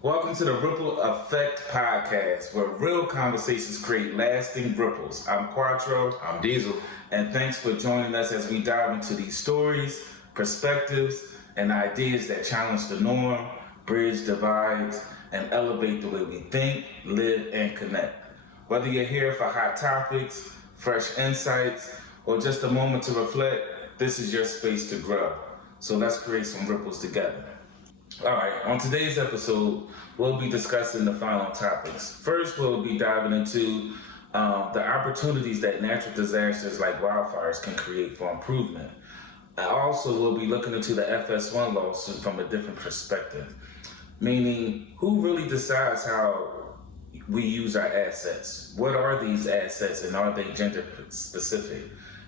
Welcome to the Ripple Effect Podcast, where real conversations create lasting ripples. I'm Quattro. I'm Diesel. And thanks for joining us as we dive into these stories, perspectives, and ideas that challenge the norm, bridge divides, and elevate the way we think, live, and connect. Whether you're here for hot topics, fresh insights, or just a moment to reflect, this is your space to grow. So let's create some ripples together. All right, on today's episode, we'll be discussing the following topics. First, we'll be diving into the opportunities that natural disasters like wildfires can create for improvement. And also, we'll be looking into the FS1 lawsuit from a different perspective, meaning who really decides how we use our assets? What are these assets and are they gender specific?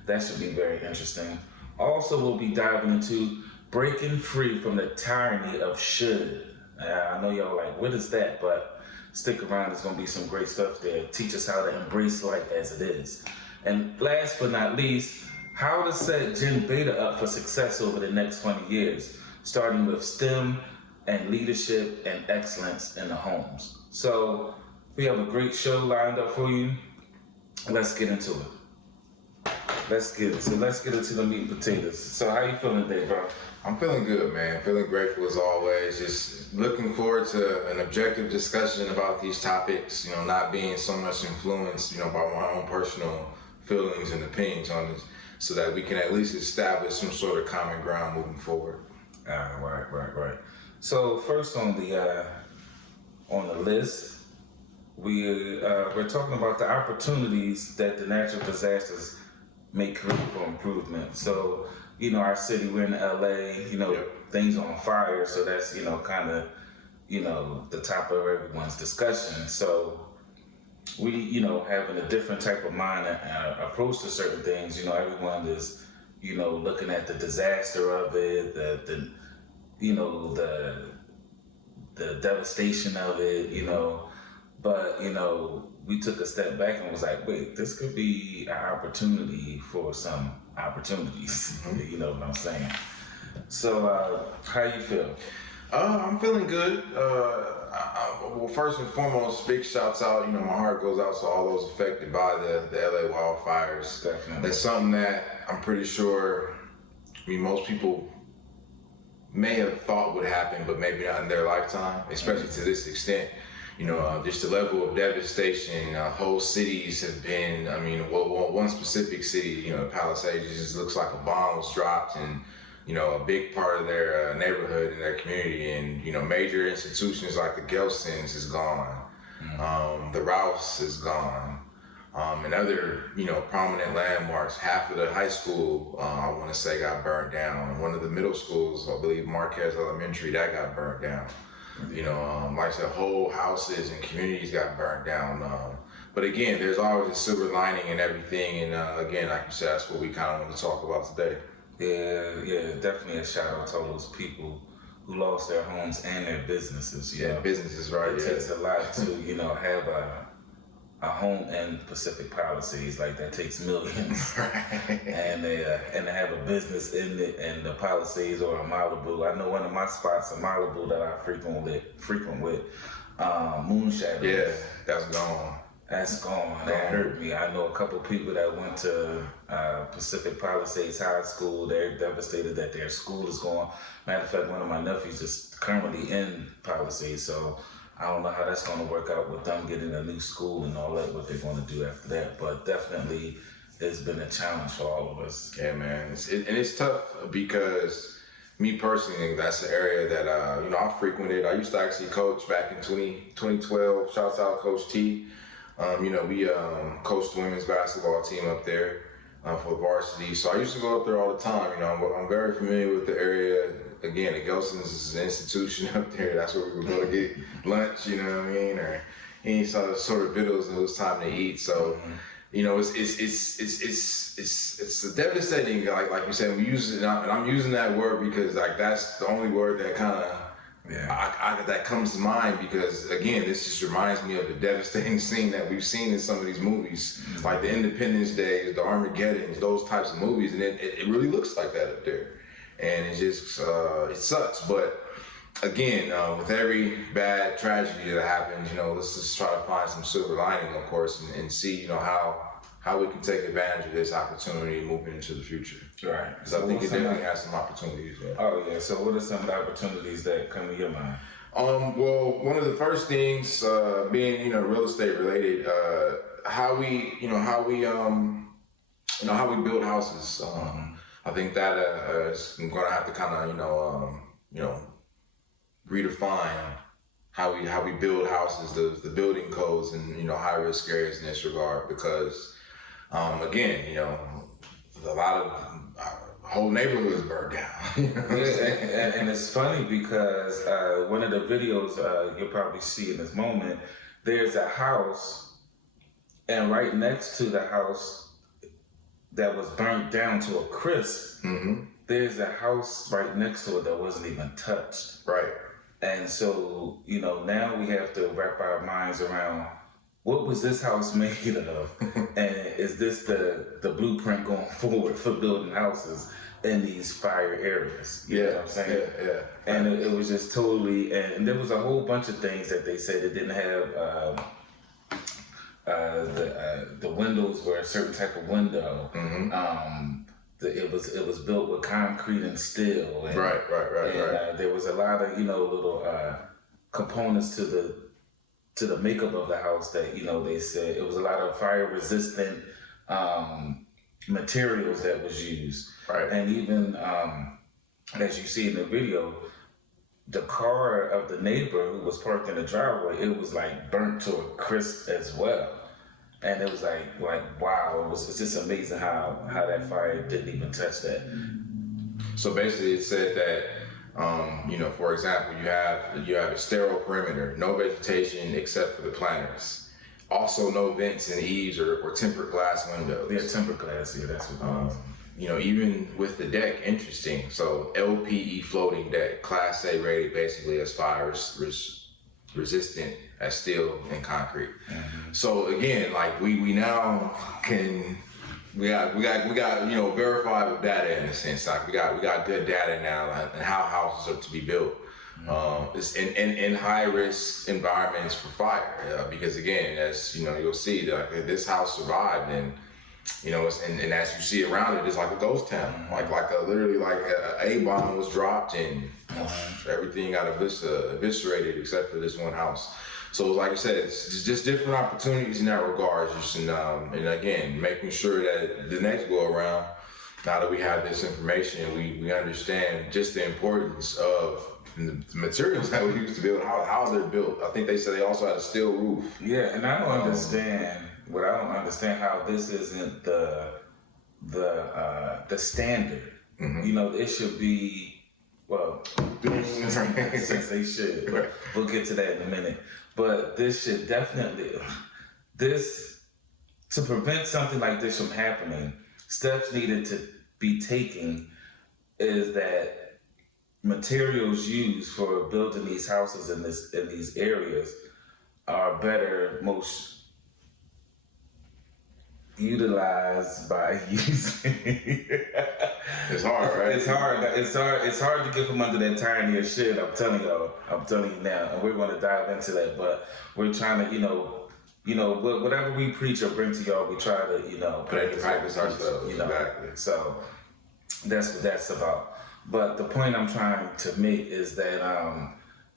That should be very interesting. Also, we'll be diving into breaking free from the tyranny of should. I know y'all like, what is that? But stick around, there's going to be some great stuff there. Teach us how to embrace life as it is. And last but not least, how to set GenBeta up for success over the next 20 years, starting with STEM and leadership and excellence in the homes. So we have a great show lined up for you. Let's get into it. Let's get into the meat and potatoes. So how you feeling today, bro? I'm feeling good, man. Feeling grateful as always. Just looking forward to an objective discussion about these topics, not being so much influenced, by my own personal feelings and opinions on this, so that we can at least establish some sort of common ground moving forward. Right. So first on the list, we're talking about the opportunities that the natural disasters may create for improvement. So, our city, we're in LA, things on fire. So that's, kind of, the top of everyone's discussion. So we, having a different type of mind and approach to certain things, everyone is, looking at the disaster of it, the devastation of it, but, we took a step back and was like, wait, this could be an opportunity for some opportunities. You know what I'm saying? So, how you feel? I'm feeling good. Well, first and foremost, big shouts out. My heart goes out to all those affected by the LA wildfires. Definitely. That's something that I'm pretty sure, most people may have thought would happen, but maybe not in their lifetime, especially to this extent. Just the level of devastation. Whole cities have been, one specific city, Palisades, just looks like a bomb was dropped and, a big part of their neighborhood and their community. And, major institutions like the Gelsons is gone. The Rouse is gone. And other, prominent landmarks. Half of the high school, I want to say, got burnt down. One of the middle schools, I believe Marquez Elementary, that got burnt down. Like I said, whole houses and communities got burnt down. But again, there's always a silver lining in everything. And again, like you said, that's what we kind of want to talk about today. Yeah, definitely a shout out to all those people who lost their homes and their businesses. Businesses, right? It takes a lot to, have a home in Pacific Palisades, like that takes millions. Right. And to have a business in the Palisades or in Malibu. I know one of my spots in Malibu that I frequent with, Moon Shadows. Yeah, that's gone. That's gone. That hurt me. I know a couple people that went to Pacific Palisades High School. They're devastated that their school is gone. Matter of fact, one of my nephews is currently in Palisades, so I don't know how that's going to work out with them getting a new school and all that, what they're going to do after that. But definitely, it's been a challenge for all of us. Yeah, man. It's tough because me personally, that's the area that, I frequented. I used to actually coach back in 2012. Shouts out Coach T. We coached the women's basketball team up there for varsity. So I used to go up there all the time. I'm very familiar with the area. Again, the Gelsons is an institution up there. That's where we would go to get lunch, or any sort of videos and it was time to eat. So, it's a devastating, like you said, we use it, and I'm using that word because that's the only word that kind of that comes to mind, because again, this just reminds me of the devastating scene that we've seen in some of these movies, like the Independence Days, the Armageddons, those types of movies, and it really looks like that up there. And it just, it sucks. But again, with every bad tragedy that happens, let's just try to find some silver lining, of course, and see, how we can take advantage of this opportunity moving into the future. Right. So I think it definitely has some opportunities there. Oh yeah. So what are some of the opportunities that come to your mind? Well, one of the first things, being real estate related, how we build houses. I think that is going to have to kind of redefine how we build houses, the building codes, and high risk areas in this regard, because again, a lot of whole neighborhoods burned down. And it's funny because one of the videos you'll probably see in this moment, there's a house, and right next to the house that was burnt down to a crisp, there's a house right next to it that wasn't even touched. Right. And so, now we have to wrap our minds around, what was this house made of? And is this the blueprint going forward for building houses in these fire areas? You know what I'm saying? Yeah. And it was just totally, and there was a whole bunch of things that they said it didn't have. The windows were a certain type of window. It was built with concrete and steel. And, right. There was a lot of little components to the makeup of the house that they said it was a lot of fire resistant materials that was used. Right. And even as you see in the video, the car of the neighbor who was parked in the driveway, it was like burnt to a crisp as well. And it was like wow, it's just amazing how that fire didn't even touch that. So basically it said that for example, you have a sterile perimeter, no vegetation except for the planters. Also no vents and eaves or tempered glass windows. Yeah, tempered glass, that's what it was. Even with the deck, interesting. So LPE floating deck, Class A rated, basically as fire resistant as steel and concrete. So again, like we now can we got verifiable data in a sense. Like we got good data now and how houses are to be built. It's in high risk environments for fire, because again, as you'll see that this house survived, and and as you see around it, it's like a ghost town. Literally a A-bomb was dropped and everything got eviscerated except for this one house. So like I said, it's just different opportunities in that regard. And again, making sure that the next go around, now that we have this information, we understand just the importance of the materials that we use to build how they're built. I think they said they also had a steel roof. Yeah, and I don't understand. What I don't understand how this isn't the standard. It should be, well, since they should. But we'll get to that in a minute. But this should definitely, to prevent something like this from happening, steps needed to be taken is that materials used for building these houses in these areas are better, most utilized by using. It's hard, right? It's hard to get from under that tinier shit. I'm telling you now, and we're going to dive into that. But we're trying to, whatever we preach or bring to y'all, we try to, practice ourselves. Exactly. So that's what that's about. But the point I'm trying to make is that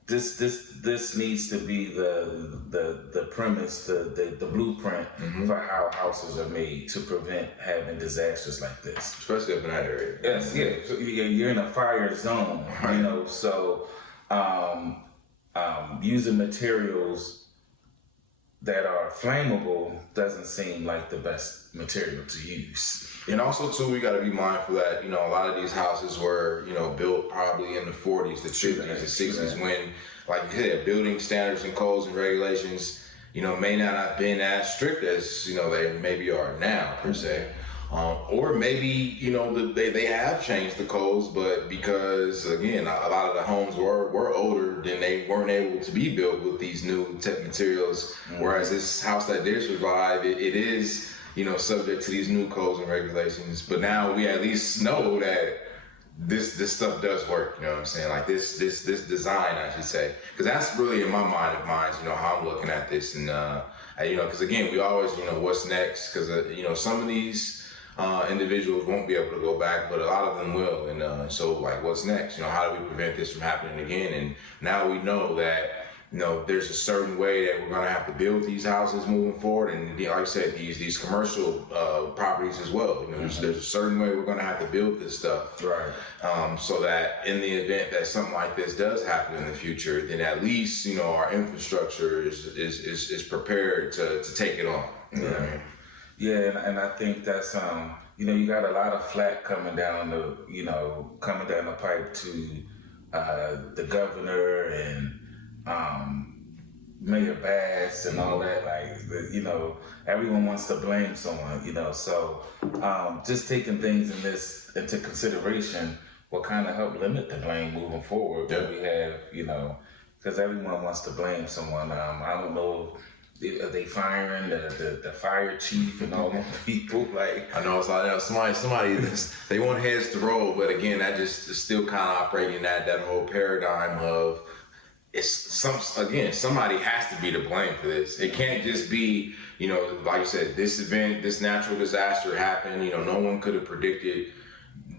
this needs to be the premise, the blueprint for how houses are made to prevent having disasters like this. Especially up in that area. Yes, yeah. So you're in a fire zone, so using materials that are flammable doesn't seem like the best material to use. And also too, we got to be mindful that, a lot of these houses were, built probably in the 40s, the 50s, the 60s, when, like you said, building standards and codes and regulations, may not have been as strict as, they maybe are now, per se. Or maybe, they have changed the codes, but because, again, a lot of the homes were older, then they weren't able to be built with these new tech materials. Whereas this house that did survive, it is, subject to these new codes and regulations. But now we at least know that this stuff does work. You know what I'm saying? Like this design, I should say, because that's really in my mind of mine. You know how I'm looking at this, and you know, because again, we always, you know, what's next? Because you know, some of these individuals won't be able to go back, but a lot of them will. And so, like, what's next? You know, how do we prevent this from happening again? And now we know that, you know, there's a certain way that we're going to have to build these houses moving forward. And like I said, these commercial properties as well. You know, there's a certain way we're going to have to build this stuff. Right. So that in the event that something like this does happen in the future, then at least, you know, our infrastructure is prepared to take it on. You know what I mean? Yeah, and I think that's you know, you got a lot of flack coming down the pipe to the governor and Mayor Bass and all that. Like, you know, everyone wants to blame someone. You know, so just taking things into consideration will kind of help limit the blame moving forward. Yeah. When we have, you know, because everyone wants to blame someone. I don't know. Are they firing the fire chief and all those people? Like, I know it's like somebody they want heads to roll, but again, that just is still kind of operating that whole paradigm of somebody has to be to blame for this. It can't just be, you know, like you said, this event, this natural disaster happened. You know, no one could have predicted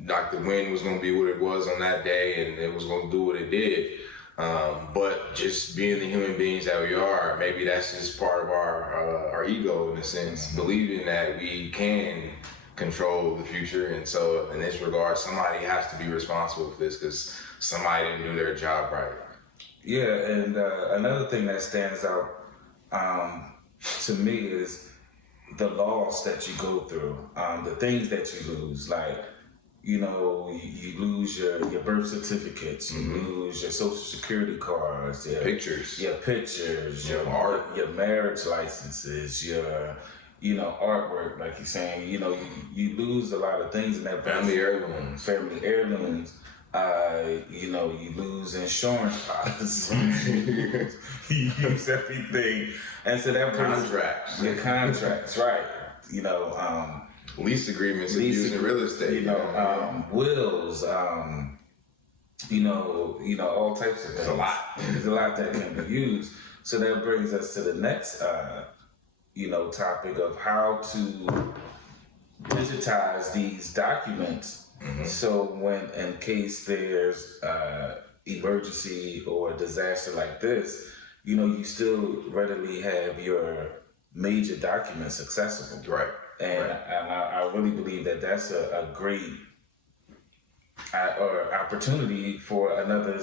like the wind was going to be what it was on that day, and it was going to do what it did. But just being the human beings that we are, maybe that's just part of our ego in a sense, believing that we can control the future. And so in this regard, somebody has to be responsible for this because somebody didn't do their job right. Yeah, and another thing that stands out to me is the loss that you go through, the things that you lose, like, you know, you lose your birth certificates, you lose your social security cards, your pictures, your art, your marriage licenses, your, you know, artwork, like you're saying. You know, you lose a lot of things in that family heirlooms. You know, you lose insurance policies. You lose everything, and so that brings contracts, right? You know. Lease agreements, using real estate, you know, wills, you know, all types of things. There's a lot that can be used. So that brings us to the next, you know, topic of how to digitize these documents. So when, in case there's emergency or disaster like this, you know, you still readily have your major documents accessible. Right. And I really believe that that's a great opportunity for another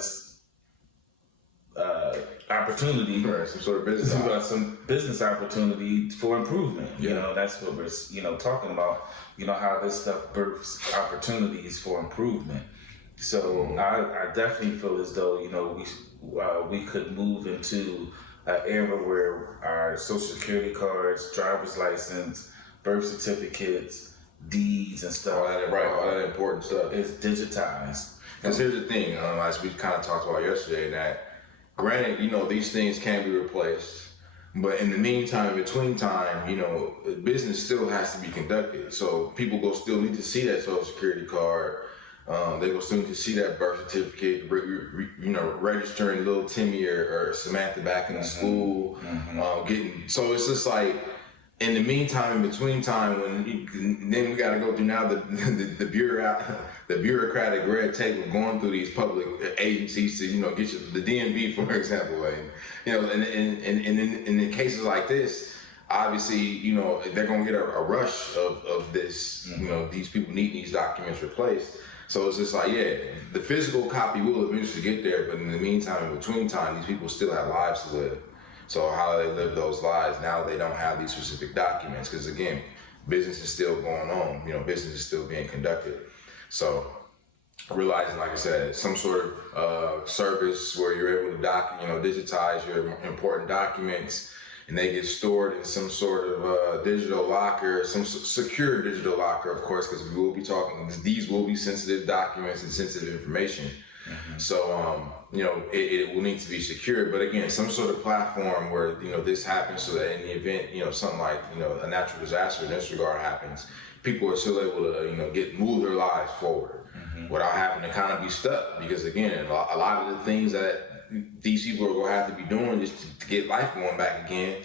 opportunity, right, some sort of business, some business opportunity for improvement. You know, that's what we're, you know, talking about. You know, how this stuff births opportunities for improvement. So I definitely feel as though, you know, we could move into an era where our social security cards, driver's license, birth certificates, deeds and stuff. All that important stuff is digitized. Because here's the thing, as we kind of talked about yesterday, that granted, you know, these things can be replaced, but in the meantime, in between time, you know, business still has to be conducted. So people still need to see that social security card. They will still need to see that birth certificate, you know, registering little Timmy or Samantha back in the school, so it's just like, in the meantime, in between time, then we got to go through now the bureaucratic red tape of going through these public agencies to, you know, get the DMV, for example, and, you know, and in cases like this, obviously, you know, they're gonna get a rush of this, you know, these people need these documents replaced. So it's just like, yeah, the physical copy will eventually get there, but in the meantime, in between time, these people still have lives to live. So how do they live those lives now? They don't have these specific documents because, again, business is still going on. You know, business is still being conducted. So realizing, like I said, some sort of service where you're able to digitize your important documents, and they get stored in some sort of digital locker, some secure digital locker, of course, because we will be talking. These will be sensitive documents and sensitive information. So, you know, it will need to be secured, but again, some sort of platform where, you know, this happens so that in the event, you know, something like, you know, a natural disaster in this regard happens, people are still able to, you know, move their lives forward. without having to kind of be stuck. Because again, a lot of the things that these people are going to have to be doing just to get life going back again,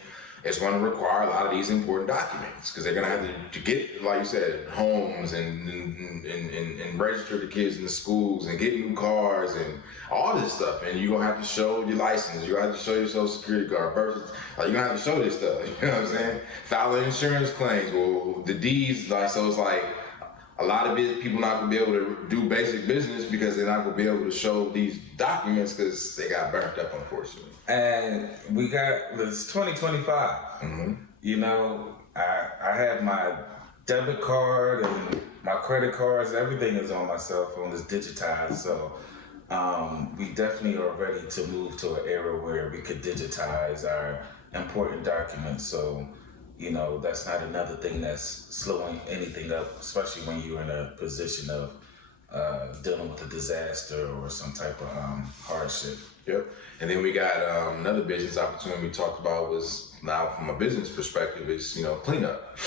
it's going to require a lot of these important documents, because they're going to have to get, like you said, homes and register the kids in the schools and get new cars and all this stuff. And you're going to have to show your license. You're going to have to show your social security card, birth. Like, you're going to have to show this stuff. You know what I'm saying? File the insurance claims. Well, the deeds, like, so it's like a lot of people not going to be able to do basic business because they're not going to be able to show these documents because they got burnt up, unfortunately. And we got this 2025. You know, I have my debit card and my credit cards. Everything is on my cell phone. It's digitized. So we definitely are ready to move to an era where we could digitize our important documents. So, you know, that's not another thing that's slowing anything up, especially when you're in a position of dealing with a disaster or some type of hardship. Yep. And then we got another business opportunity we talked about was, now from a business perspective, is, you know, cleanup.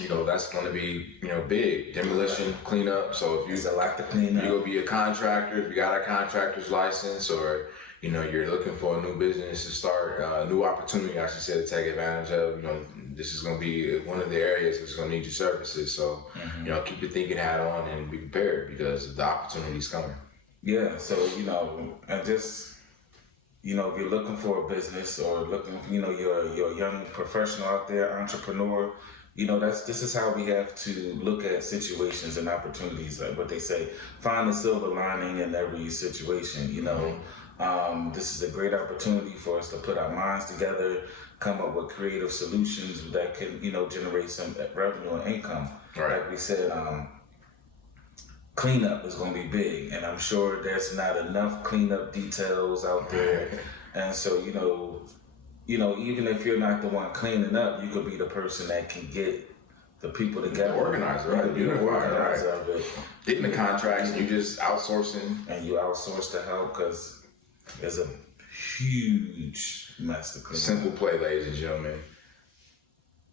You know, that's going to be, you know, big. Demolition, cleanup. So if There's a lot to clean up. you go be a contractor, if you got a contractor's license, or, you know, you're looking for a new business to start, a new opportunity, I should say, to take advantage of, you know, this is going to be one of the areas that's going to need your services. So, you know, keep your thinking hat on and be prepared, because the opportunity's coming. Yeah, so, you know, and just, you know, if you're looking for a business or looking, you know, you're a young professional out there, entrepreneur, you know, this is how we have to look at situations and opportunities. Like what they say, find the silver lining in every situation, you know. This is a great opportunity for us to put our minds together, come up with creative solutions that can, you know, generate some revenue and income. Right. Like we said, cleanup is going to be big, and I'm sure there's not enough cleanup details out there. And so, you know, even if you're not the one cleaning up, you could be the person that can get the people together. The organizer, right? The unifier, right? Of it. Getting the contracts, and you just outsourcing. And you outsource the help, because there's a huge mess to clean. Simple play, ladies and gentlemen.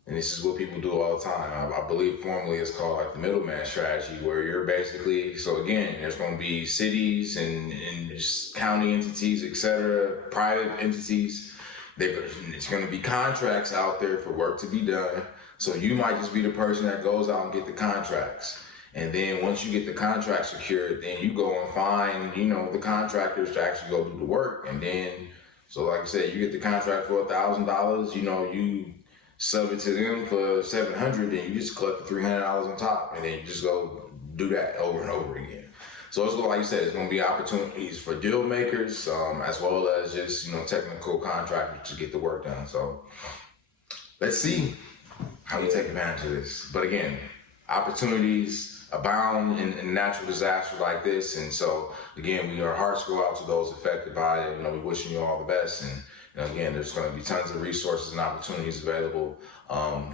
And this is what people do all the time. I believe formally it's called like the middleman strategy, where you're basically, so again, there's going to be cities and just county entities, etc., private entities. It's going to be contracts out there for work to be done. So you might just be the person that goes out and get the contracts. And then once you get the contract secured, then you go and find, you know, the contractors to actually go do the work. And then, so like I said, you get the contract for $1,000, you know, you sub it to them for $700, and you just collect the $300 on top, and then you just go do that over and over again. So it's like you said, it's going to be opportunities for deal makers, as well as just, you know, technical contractors to get the work done. So let's see how you take advantage of this. But again, opportunities abound in natural disasters like this, and so again, our hearts go out to those affected by it. You know, we're wishing you all the best, and you know, again, there's going to be tons of resources and opportunities available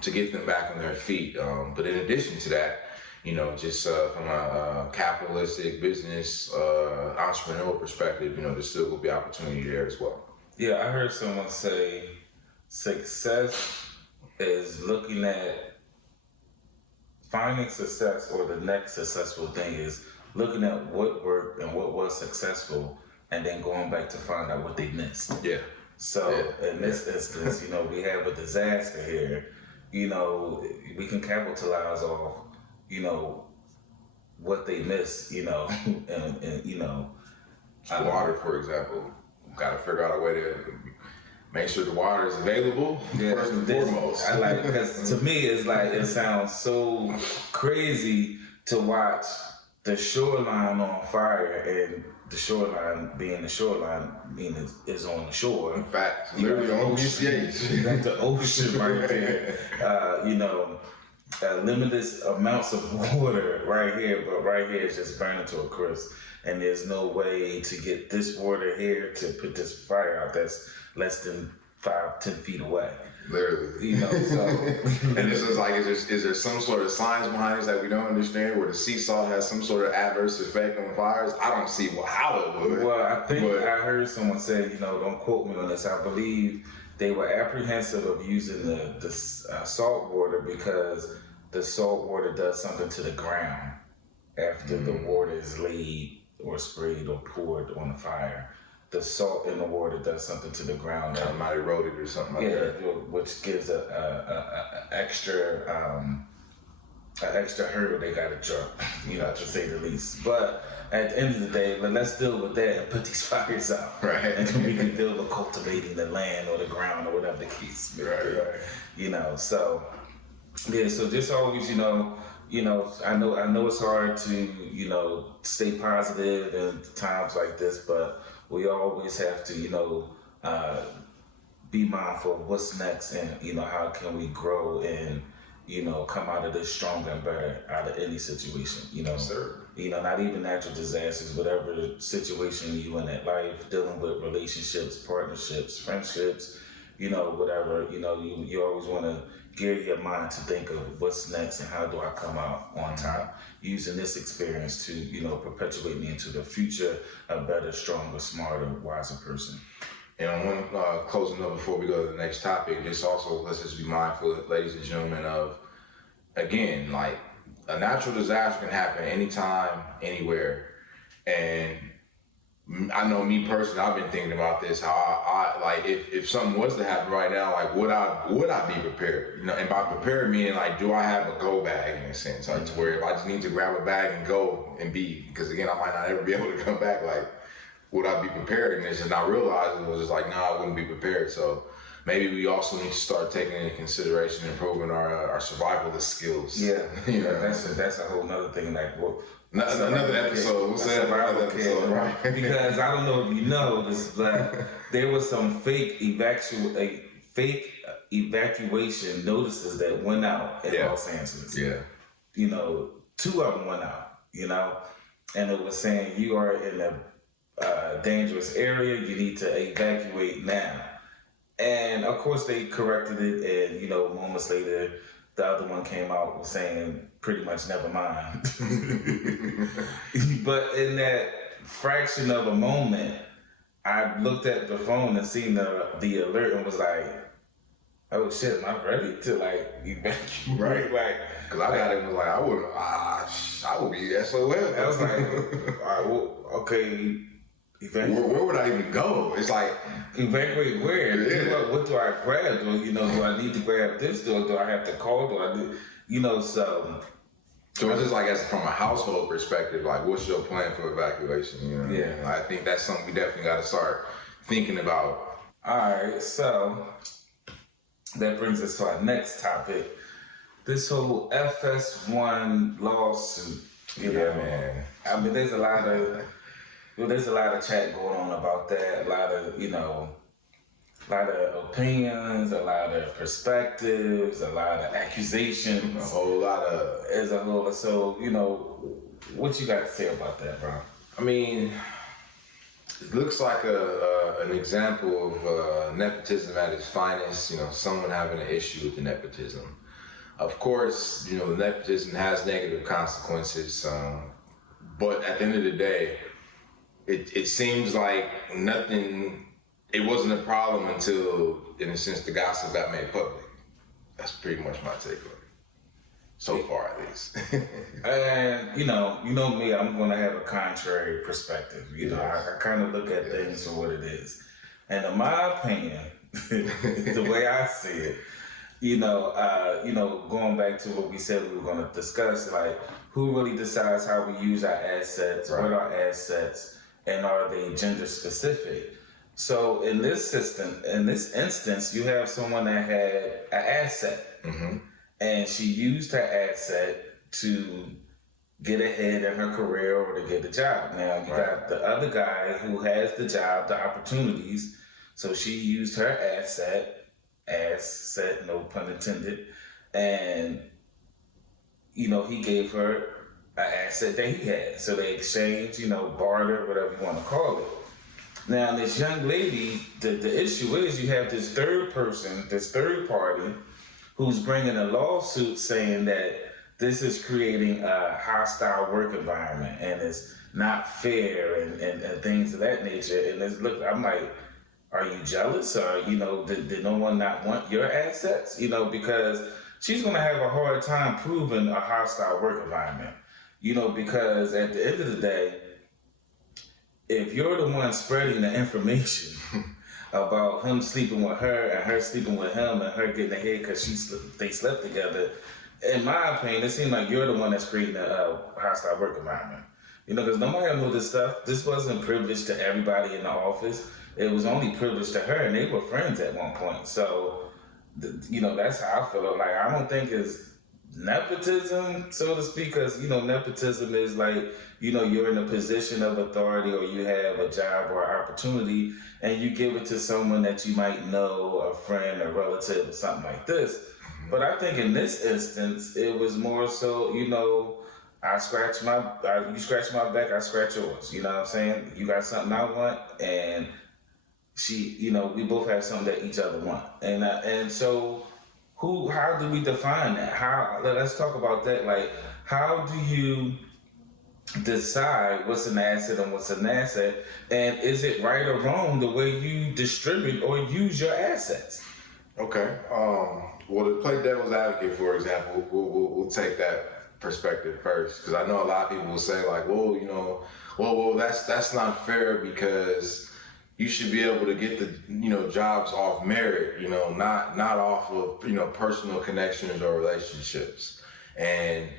to get them back on their feet. But in addition to that, you know, just from a capitalistic business entrepreneur perspective, you know, there's still going to be opportunity there as well. Yeah, I heard someone say success is looking at finding success, or the next successful thing is looking at what worked and what was successful, and then going back to find out what they missed. Yeah. So in this instance, you know, we have a disaster here. You know, we can capitalize off, you know, what they missed, you know, and you know. Water, for example. Got to figure out a way to make sure the water is available first and foremost. I like, because to me, it's like, it sounds so crazy to watch the shoreline on fire, and the shoreline being the shoreline, meaning is on the shore. In fact, You literally got the on ocean. BCH. You got the ocean right there. You know, limitless amounts of water right here, but right here is just burning to a crisp. And there's no way to get this water here to put this fire out that's less than 5-10 feet away. Literally. You know, so. And this is like, is there some sort of science behind this that we don't understand, where the sea salt has some sort of adverse effect on fires? I don't see how it would. Well, I think I heard someone say, you know, don't quote me on this, I believe they were apprehensive of using the salt water because the salt water does something to the ground. after the water is laid or sprayed or poured on the fire. The salt in the water does something to the ground. Kind of might erode it or something like that. Yeah, which gives a extra hurdle they got to jump, to say the least. But at the end of the day, let's deal with that and put these fires out. Right. And then we can deal with cultivating the land or the ground or whatever the case may be. Right. So yeah, so just always, I know it's hard to, stay positive in times like this, but we always have to, be mindful of what's next and, how can we grow and, come out of this stronger and better out of any situation, Yes, sir. Not even natural disasters, whatever situation you in at life, dealing with relationships, partnerships, friendships, whatever, you always want to gear your mind to think of what's next and how do I come out on top, using this experience to, perpetuate me into the future, a better, stronger, smarter, wiser person. And on one closing note before we go to the next topic, let's just be mindful, ladies and gentlemen, of, again, like, a natural disaster can happen anytime, anywhere. And I know me personally, I've been thinking about this, how I like, if something was to happen right now, like, would I be prepared? And by prepared meaning, like, do I have a go bag in a sense? Like, to where if I just need to grab a bag and go and because again, I might not ever be able to come back, like, would I be prepared in this? And I realized it was just like, no, I wouldn't be prepared. So maybe we also need to start taking into consideration improving our survivalist skills. Yeah, that's a whole nother thing. Like, another episode. We'll say another episode, right? Because I don't know if you know this, but there was some fake evacuation notices that went out in Los Angeles. Yeah. 2 of them went out. And it was saying you are in a dangerous area, you need to evacuate now. And of course they corrected it, and moments later the other one came out was saying pretty much never mind. But in that fraction of a moment, I looked at the phone and seen the alert and was like, oh shit, am I ready to evacuate? Right. Because I got it and was like, I would be SOL. I was like, all right, well, okay. Where would I even go? It's like, evacuate where? Yeah. What do I grab? Do I need to grab this? Do I have to call? So it's just like, as from a household perspective, like, what's your plan for evacuation? Yeah. I think that's something we definitely got to start thinking about. All right, so that brings us to our next topic. This whole FS1 lawsuit. Man. I mean, there's a lot of chat going on about that. A lot of opinions, a lot of perspectives, a lot of accusations. A whole lot of. So, what you got to say about that, bro? I mean, it looks like an example of nepotism at its finest. Someone having an issue with the nepotism. Of course, the nepotism has negative consequences, but at the end of the day, it seems like nothing. It wasn't a problem until, in a sense, the gossip got made public. That's pretty much my takeaway. So far, at least. And you know me, I'm gonna have a contrary perspective. I kind of look at things for what it is, and in my opinion, the way I see it, going back to what we said we were gonna discuss, like, who really decides how we use our assets, what are assets, and are they gender specific? So in this instance, you have someone that had an asset. Mm-hmm. And she used her asset to get ahead in her career or to get a job. Now you got the other guy who has the job, the opportunities. So she used her asset, no pun intended, and he gave her an asset that he had. So they exchanged, barter, whatever you want to call it. Now this young lady, the issue is you have this third person, this third party, who's bringing a lawsuit saying that this is creating a hostile work environment and it's not fair and things of that nature. And I'm like, are you jealous? Or, did no one not want your assets? Because she's going to have a hard time proving a hostile work environment. because at the end of the day, if you're the one spreading the information about him sleeping with her and her sleeping with him and her getting ahead because they slept together, in my opinion, it seems like you're the one that's creating a hostile work environment. Because nobody knew this stuff. This wasn't privileged to everybody in the office. It was only privileged to her, and they were friends at one point. So, that's how I feel. Like, I don't think it's nepotism, so to speak, because, nepotism is like, you're in a position of authority or you have a job or opportunity and you give it to someone that you might know, a friend, a relative, or something like this. But I think in this instance, it was more so, you scratch my back, I scratch yours. You know what I'm saying? You got something I want, and we both have something that each other want. And so, how do we define that? Let's talk about that. Like, how do you decide what's an asset and what's an asset? And is it right or wrong the way you distribute or use your assets? Okay. Well, to play devil's advocate, for example, we'll take that perspective first, because I know a lot of people will say like, well, that's not fair because you should be able to get the jobs off merit, not off of personal connections or relationships. And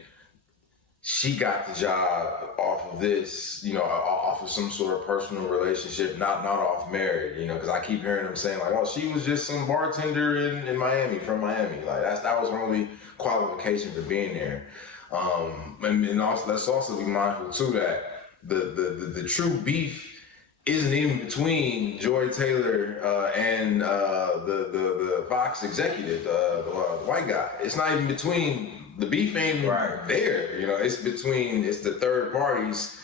she got the job off of this, off of some sort of personal relationship, not off merit, because I keep hearing them saying like, oh, she was just some bartender in Miami, from Miami. Like that was her only qualification for being there. And also, let's also be mindful too that the true beef isn't even between Joy Taylor and the Fox executive, the white guy. It's not even between. The beef ain't there, it's the third party's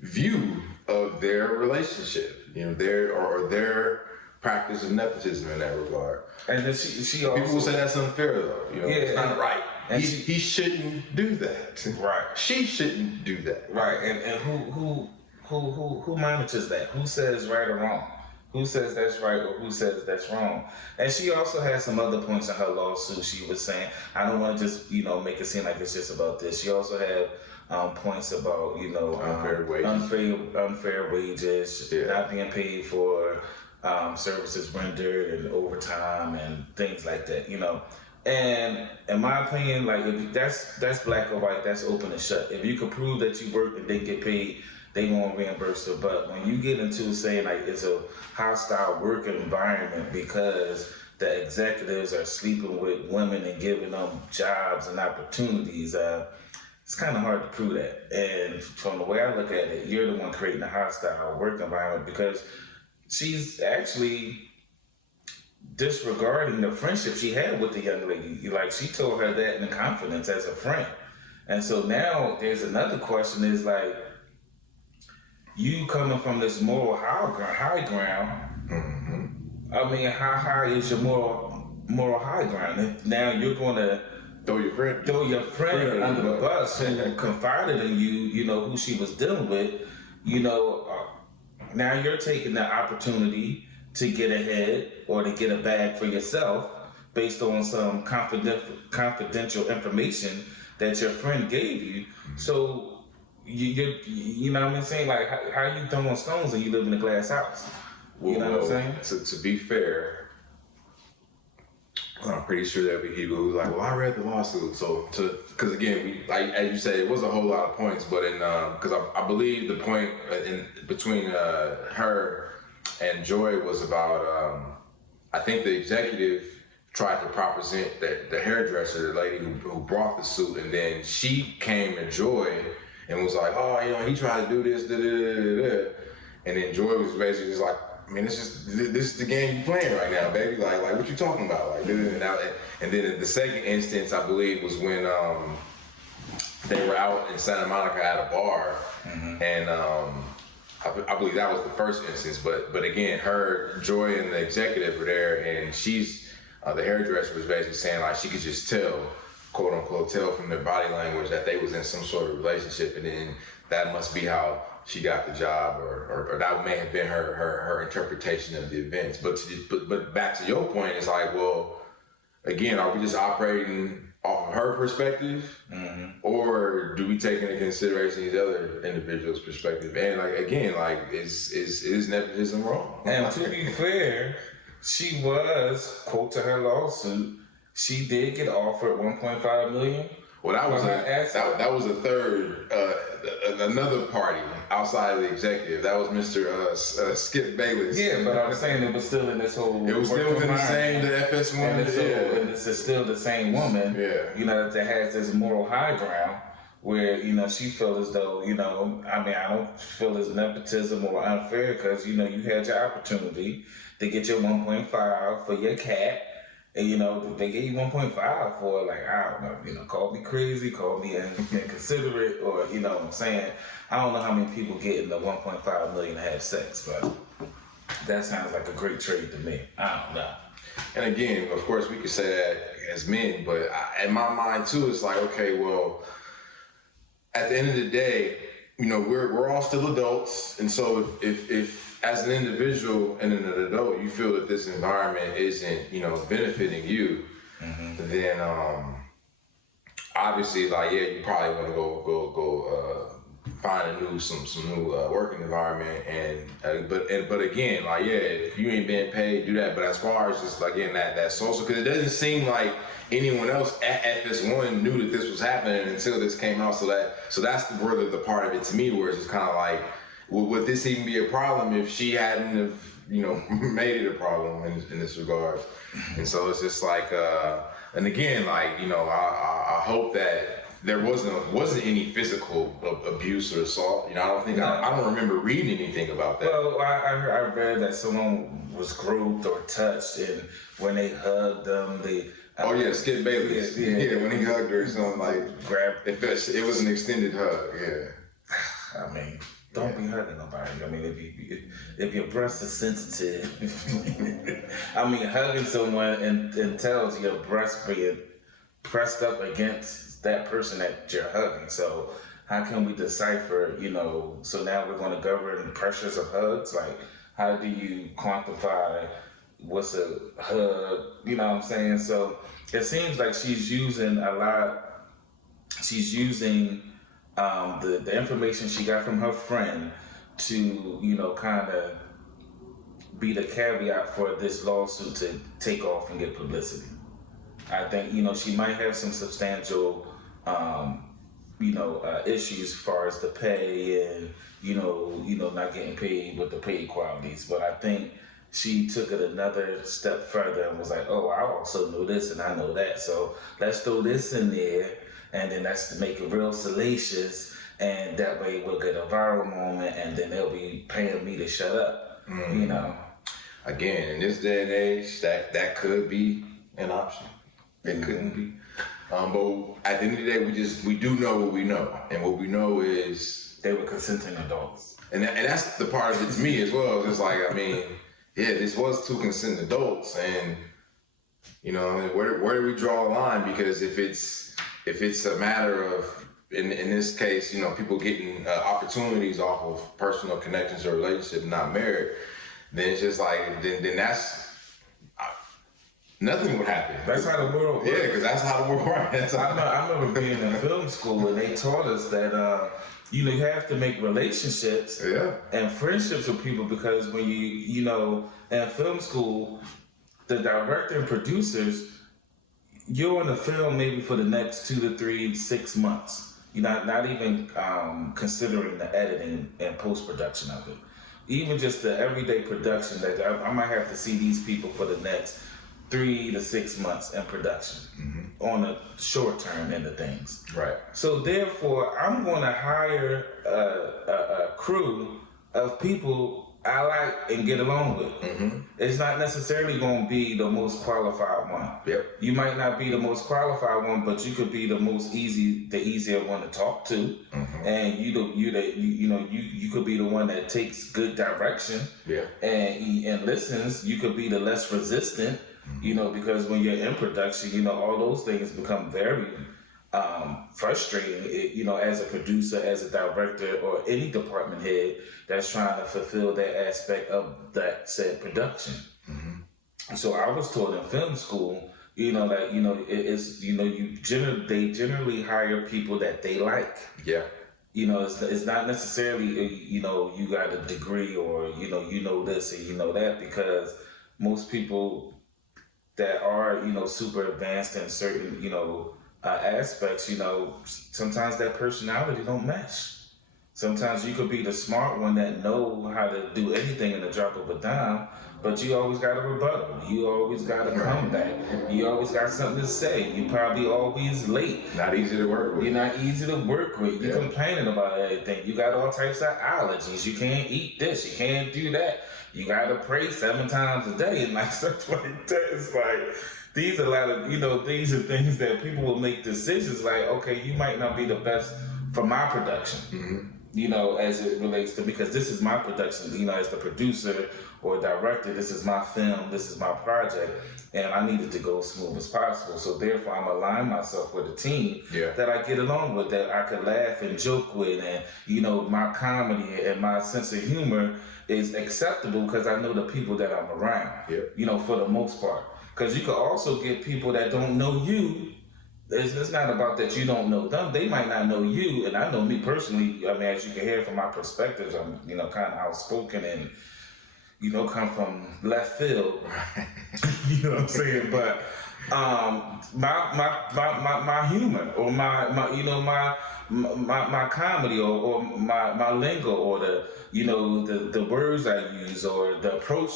view of their relationship, their practice of nepotism in that regard. And then she also, people will say that's unfair though, it's not right. And he shouldn't do that. Right. She shouldn't do that. Right. And who monitors that? Who says right or wrong? Who says that's right or who says that's wrong? And she also had some other points in her lawsuit. She was saying, I don't want to just, make it seem like it's just about this. She also had points about, unfair wages, not being paid for services rendered and overtime and things like that, And in my opinion, like if that's black or white, that's open and shut. If you can prove that you work and they get paid, they won't reimburse her. But when you get into saying like it's a hostile work environment because the executives are sleeping with women and giving them jobs and opportunities, it's kind of hard to prove that. And from the way I look at it, you're the one creating a hostile work environment because she's actually disregarding the friendship she had with the young lady. Like she told her that in confidence as a friend. And so now there's another question is like, you coming from this moral high ground, mm-hmm. I mean, how high is your moral high ground? If now you're going to throw your friend under the bus who confided in you, who she was dealing with, now you're taking the opportunity to get ahead or to get a bag for yourself based on some confidential information that your friend gave you. So you know what I'm saying? Like, how you throwing stones and you live in a glass house? You know what I'm saying? To be fair, I'm pretty sure there'll be people who's like, well, I read the lawsuit. So, because again, as you say, it was a whole lot of points, but because I believe the point between her and Joy was about, I think the executive tried to represent the hairdresser, the lady who brought the suit, and then she came to Joy and was like, oh, he tried to do this, and then Joy was basically just like, I mean, this is the game you playing right now, baby. Like what you talking about? Like, and then the second instance, I believe, was when they were out in Santa Monica at a bar, mm-hmm. and I believe that was the first instance. But again, Joy and the executive were there, and she's the hairdresser was basically saying like she could just tell, quote unquote, tell from their body language that they was in some sort of relationship, and then that must be how she got the job, or that may have been her interpretation of the events. But back to your point, it's like, well, again, are we just operating off of her perspective, or do we take into consideration these other individuals' perspective? And like again, like is nepotism wrong? And to be fair, she was, quote to her lawsuit, she did get offered $1.5 million. Well, that was a third, another party outside of the executive. That was Mr. Skip Bayless. Yeah, but I'm saying it was still in this whole. It was still within the same, the FS1. And it's still the same woman. Yeah. You know, that has this moral high ground where, you know, she feels as though, you know, I mean, I don't feel it's nepotism or unfair because, you know, you had your opportunity to get your 1.5 for your cat. And, you know, they gave you 1.5 for, like, I don't know, you know, call me crazy, call me inconsiderate, or, you know what I'm saying? I don't know how many people get in the 1.5 million to have sex, but that sounds like a great trade to me. I don't know. And again, of course, we could say that as men, but in my mind, too, it's like, okay, well, at the end of the day, you know, we're all still adults. And so if as an individual and an adult, you feel that this environment isn't, you know, benefiting you, then obviously, like, yeah, you probably want to go find some new working environment. And but again, like, yeah, if you ain't being paid, do that. But as far as just like again that social, because it doesn't seem like anyone else at FS1 knew that this was happening until this came out. So that's the part of it to me where it's just kind of like, would this even be a problem if she hadn't have, you know, made it a problem in this regard? And so it's just like, and again, like, you know, I hope that there wasn't any physical abuse or assault. You know, I don't remember reading anything about that. Well, I read that someone was groped or touched, and when they hugged them, they. Oh yeah, Skip Bayless. Yeah, when he hugged her or something, like grabbed. It was an extended hug. Yeah. I mean, don't be hugging nobody. I mean, if your breast is sensitive, I mean, hugging someone and tells your breast being pressed up against that person that you're hugging. So how can we decipher, you know, so now we're going to govern pressures of hugs? Like, how do you quantify what's a hug? You know what I'm saying? So it seems like she's using the information she got from her friend to, you know, kind of be the caveat for this lawsuit to take off and get publicity. I think, you know, she might have some substantial, issues as far as the pay and, you know, not getting paid with the pay equalities. But I think she took it another step further and was like, oh, I also know this and I know that. So let's throw this in there, and then let's make it real salacious, and that way we'll get a viral moment, and then they'll be paying me to shut up, you know. Again, in this day and age, that could be an option. It couldn't be. But at the end of the day, we do know what we know. And what we know is they were consenting adults. And that's the part of it to me as well. It's like, I mean, yeah, this was two consenting adults, and you know, where do we draw a line? Because if it's a matter of in this case, you know, people getting opportunities off of personal connections or relationship, not married, then it's just like then that's nothing would happen. That's how the world works. Yeah, because that's how the world works. I remember being in film school, and they taught us that you know, you have to make relationships and friendships with people, because when you know, in film school, the director and producers, you're in the film maybe for the next 2 to 3, 6 months. You're not even considering the editing and post-production of it. Even just the everyday production, that I might have to see these people for the next 3 to 6 months in production on a short term end of things. Right. So therefore, I'm going to hire a crew of people I like and get along with. It's not necessarily going to be the most qualified one. Yep. You might not be the most qualified one, but you could be the easier one to talk to, and you could be the one that takes good direction. Yeah. And listens. You could be the less resistant. You know, because when you're in production, you know, all those things become very frustrating, you know, as a producer, as a director, or any department head that's trying to fulfill that aspect of that said production. So I was taught in film school, It's they generally hire people that they like. Yeah. It's not necessarily you got a degree or this and that, because most people that are super advanced in certain aspects, sometimes that personality don't mesh. Sometimes you could be the smart one that know how to do anything in the drop of a dime, but you always got a rebuttal. You always got a comeback. You always got something to say. You probably always late. Not easy to work with. You're not easy to work with. You're complaining about everything. You got all types of allergies. You can't eat this. You can't do that. You got to pray 7 times a day and like stuff like that. It's like, these are a lot of, these are things that people will make decisions like, okay, you might not be the best for my production. Mm-hmm. As it relates to, because this is my production, as the producer or director, this is my film, this is my project, and I need it to go as smooth as possible. So therefore, I'm aligning myself with a team that I get along with, that I could laugh and joke with, and my comedy and my sense of humor is acceptable because I know the people that I'm around. For the most part, because you could also get people that don't know you. It's not about that you don't know them. They might not know you, and I know me personally. I mean, as you can hear from my perspectives, I'm kind of outspoken and come from left field. You know what I'm saying? But my humor or my comedy or my lingo or the words I use or the approach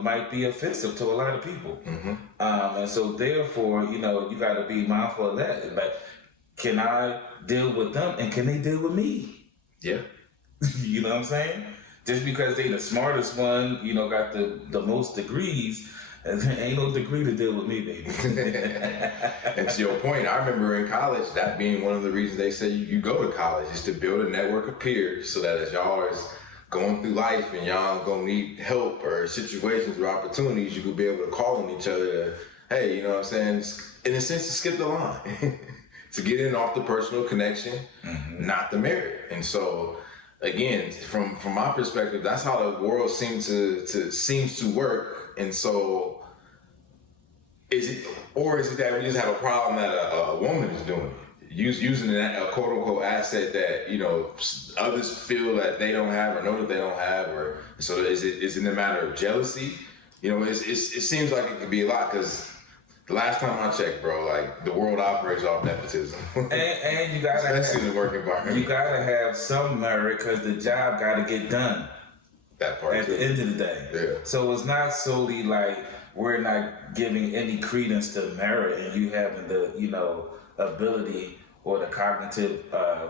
might be offensive to a lot of people. Mm-hmm. And so therefore you got to be mindful of that. Like, can I deal with them and can they deal with me? Yeah. You know what I'm saying? Just because they the smartest one, got the most degrees, ain't no degree to deal with me, baby. And to your point, I remember in college, that being one of the reasons they say you go to college, is to build a network of peers so that as y'all is going through life and y'all gonna need help or situations or opportunities, you could be able to call on each other to, hey, you know what I'm saying, in a sense, to skip the line. To get in off the personal connection, not the merit. And so, again, from my perspective, that's how the world seems to work. And so, is it that we just have a problem that a woman is doing it, using a quote unquote asset that others feel that they don't have or know that they don't have, or so is it a matter of jealousy? It seems like it could be a lot, because the last time I checked, bro, like, the world operates off nepotism. And you gotta especially in the work environment. You gotta have some merit because the job gotta get done. That part at the end of the day. Yeah. So it's not solely like we're not giving any credence to merit and you having the ability or the cognitive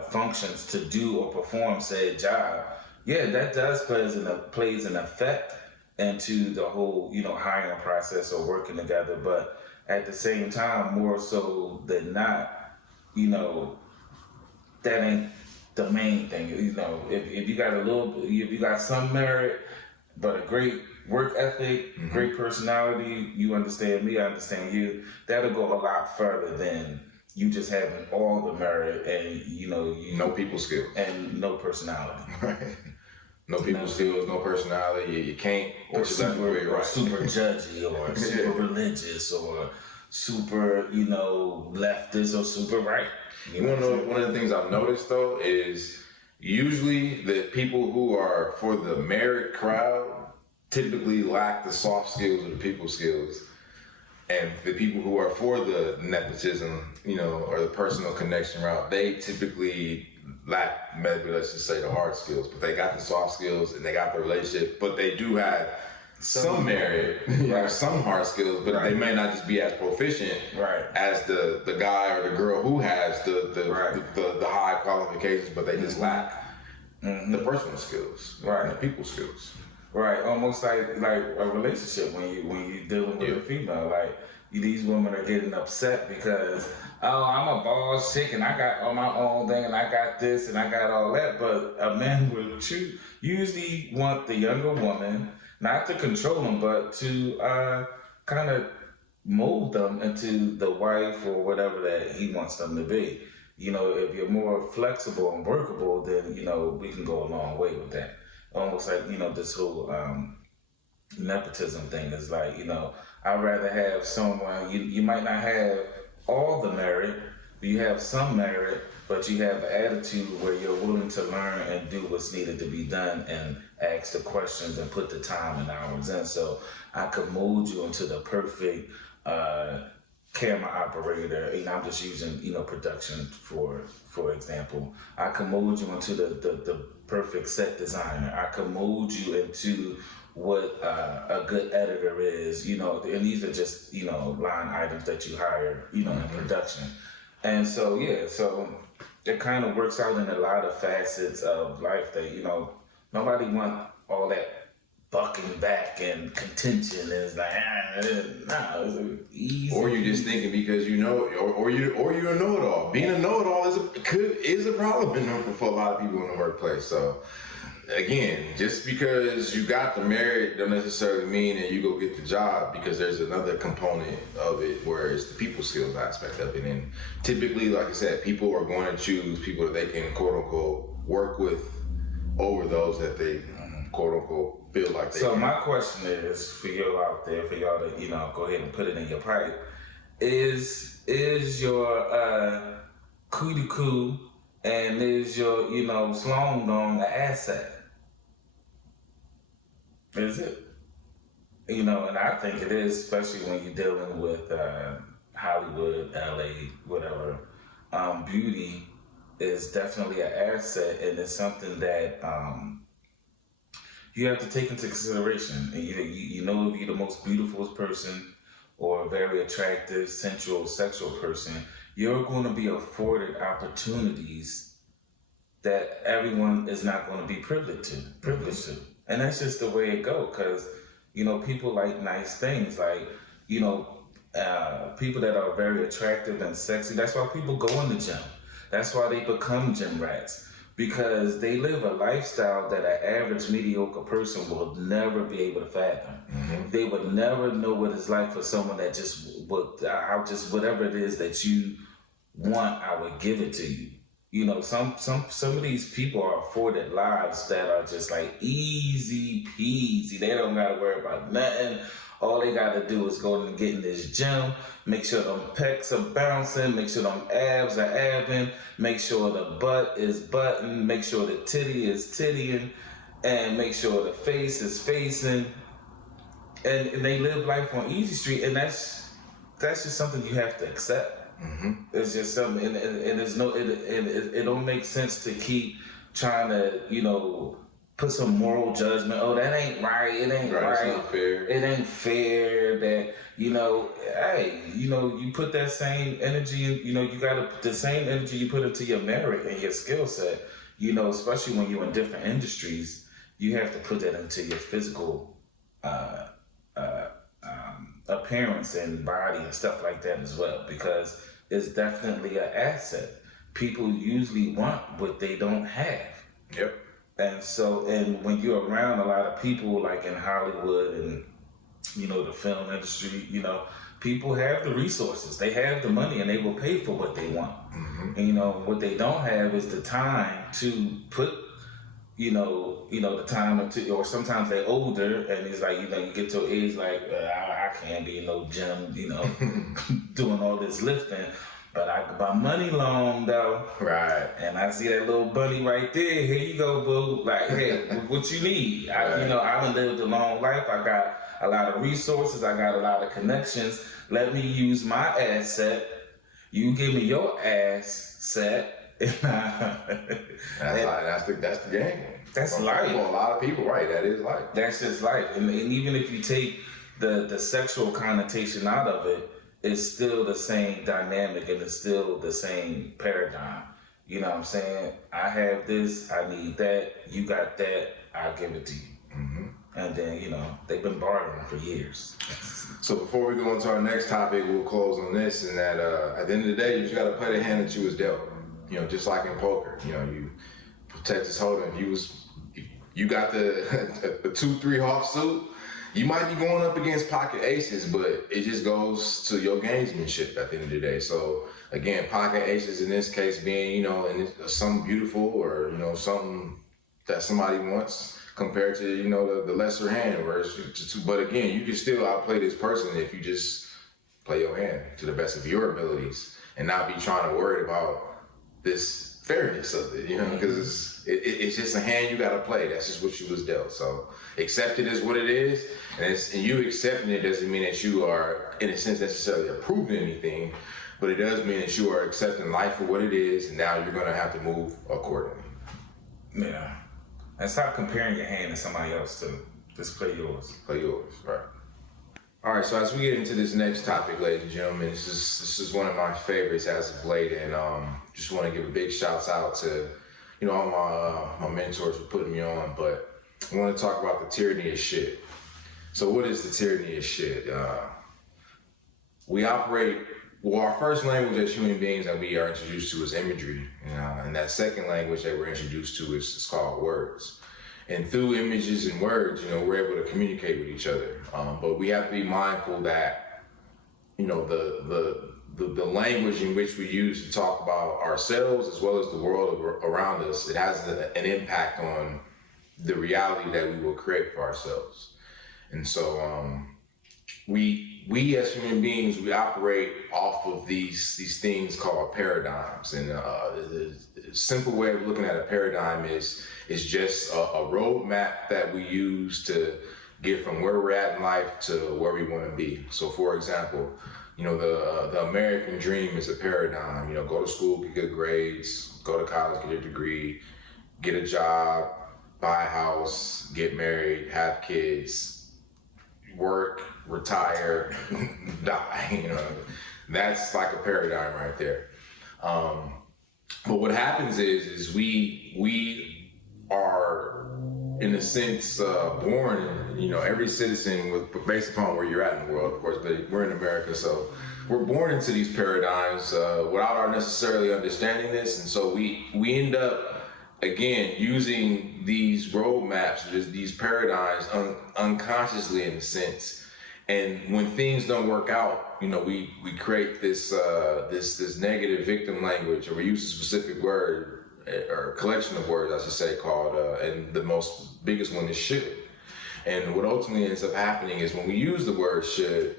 functions to do or perform said job. Yeah, that does plays an effect into the whole hiring process or working together, but at the same time, more so than not, that ain't the main thing. If you got if you got some merit, but a great work ethic, great personality, you understand me, I understand you, that'll go a lot further than you just having all the merit and no people skills and no personality. Right. No people skills, no personality. You can't put your left way right. Super judgy or super religious or super, leftist or super right. You want to know one of the things I've noticed though is usually the people who are for the merit crowd typically lack the soft skills or the people skills. And the people who are for the nepotism, or the personal connection route, they typically lack, maybe let's just say, the hard skills, but they got the soft skills and they got the relationship, but they do have some merit, some hard skills, but they may not just be as proficient as the guy or the girl who has the high qualifications, but they just lack the personal skills, and the people skills. Right, almost like a relationship when you dealing with a female. Like, these women are getting upset because, I'm a boss chick and I got all my own thing and I got this and I got all that. But a man would usually want the younger woman not to control them, but to kind of mold them into the wife or whatever that he wants them to be. If you're more flexible and workable, then we can go a long way with that. Almost like this whole nepotism thing. Is like, I'd rather have someone, you might not have all the merit, but you have some merit, but you have the attitude where you're willing to learn and do what's needed to be done and ask the questions and put the time and hours in. So I could mold you into the perfect camera operator. I'm just using, production for example. I can mold you into the perfect set designer. I can mold you into what a good editor is, and these are just, line items that you hire, in production. And so, so it kind of works out in a lot of facets of life that, nobody want all that bucking back and contention is like, it's easy. Or you just thinking because you know, or you're a know-it-all. Being a know-it-all is a problem for a lot of people in the workplace. So again, just because you got the merit don't necessarily mean that you go get the job, because there's another component of it where it's the people skills aspect of it. And typically, like I said, people are going to choose people that they can quote unquote work with over those that they quote unquote feel like they So can. my question is for you out there, for y'all to, go ahead and put it in your pipe. Is your cootie coo and is your, slong dong an asset? Is it? And I think it is, especially when you're dealing with Hollywood, LA, whatever. Beauty is definitely an asset, and it's something that you have to take into consideration. And you know, if you're the most beautiful person or a very attractive, sensual, sexual person, you're going to be afforded opportunities that everyone is not going to be privileged to. And that's just the way it goes, because, people like nice things, like, people that are very attractive and sexy. That's why people go in the gym. That's why they become gym rats, because they live a lifestyle that an average mediocre person will never be able to fathom. Mm-hmm. They would never know what it's like for someone that I'll just, whatever it is that you want, I would give it to you. Some of these people are afforded lives that are just like easy peasy. They don't gotta worry about nothing. All they gotta do is go and get in this gym, make sure them pecs are bouncing, make sure them abs are abbing, make sure the butt is buttoned, make sure the titty is tittying, and make sure the face is facing. And they live life on easy street, and that's just something you have to accept. Mm-hmm. It's just something, and it don't make sense to keep trying to, put some moral judgment. Oh, that ain't right. It ain't right. It's not fair. It ain't fair that, hey, you put that same energy in, you got the same energy you put into your merit and your skill set, especially when you're in different industries, you have to put that into your physical, appearance and body and stuff like that as well, because it's definitely an asset. People usually want what they don't have. Yep. And when you're around a lot of people like in Hollywood and the film industry, people have the resources, they have the money, and they will pay for what they want. Mm-hmm. And what they don't have is the time to put the time into, or sometimes they're older and it's like, you get to an age like, I can't be in no gym, doing all this lifting, but I can buy money long though. Right. And I see that little bunny right there. Here you go, boo. Like, hey, what you need? Right. I done lived a long life. I got a lot of resources. I got a lot of connections. Let me use my asset. You give me your ass set. That's the game. That's life. For a lot of people, right? That is life. That's just life. And even if you take the sexual connotation out of it, it's still the same dynamic and it's still the same paradigm. You know what I'm saying? I have this, I need that, you got that, I'll give it to you. Mm-hmm. And then, they've been bartering for years. So before we go into our next topic, we'll close on this, and that at the end of the day, you just got to play the hand that you was dealt. Just like in poker, you Texas Hold'em, you got the 2-3 offsuit. You might be going up against pocket aces, but it just goes to your gamesmanship at the end of the day. So again, pocket aces in this case being, something beautiful or, something that somebody wants compared to, you know, the lesser hand. But again, you can still outplay this person if you just play your hand to the best of your abilities and not be trying to worry about this fairness of it, you know, because it's just a hand you got to play. That's just what you was dealt. So accept it as what it is, and you accepting it doesn't mean that you are, in a sense, necessarily approving anything, but it does mean that you are accepting life for what it is, and now you're going to have to move accordingly. Yeah. And stop comparing your hand to somebody else too. Just play yours. Play yours, right. All right, so as we get into this next topic, ladies and gentlemen, this is one of my favorites as of late, and just want to give a big shouts out to, you know, all my mentors for putting me on, but I want to talk about the tyranny of shit. So what is the tyranny of shit? We operate, well, our first language as human beings that we are introduced to is imagery, and that second language that we're introduced to is called words. And through images and words, you know, we're able to communicate with each other. But we have to be mindful that, you know, the language in which we use to talk about ourselves as well as the world around us, it has an impact on the reality that we will create for ourselves. And so we as human beings, we operate off of these things called paradigms. And the simple way of looking at a paradigm is just a roadmap that we use to get from where we're at in life to where we want to be. So for example, you know, the American dream is a paradigm. You know, go to school, get good grades, go to college, get a degree, get a job, buy a house, get married, have kids, work, retire, die. You know, that's like a paradigm right there. But what happens is we are, in a sense, born. You know, every citizen, based upon where you're at in the world, of course, but we're in America, so we're born into these paradigms without our necessarily understanding this, and so we end up, again, using these roadmaps, these paradigms unconsciously, in a sense. And when things don't work out, you know, we create this negative victim language, or we use a specific word or collection of words, I should say, called, and the biggest one is should. And what ultimately ends up happening is when we use the word should,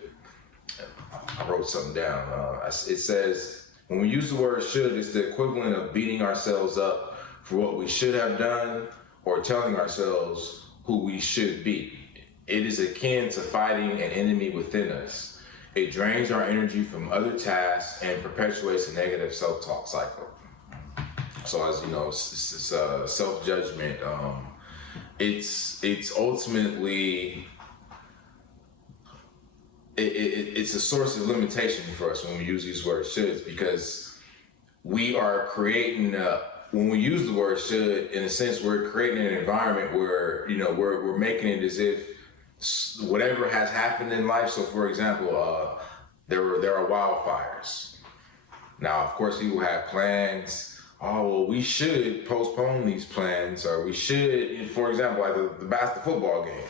I wrote something down. It says, when we use the word should, it's the equivalent of beating ourselves up for what we should have done or telling ourselves who we should be. It is akin to fighting an enemy within us. It drains our energy from other tasks and perpetuates a negative self-talk cycle. So as you know, it's self-judgment. It's ultimately, it's a source of limitation for us when we use these words shoulds, because we are creating, when we use the word should, in a sense, we're creating an environment where, you know, we're making it as if whatever has happened in life. So for example, there are wildfires. Now, of course, people have plans. Oh, well, we should postpone these plans, or we should, for example, like the football game.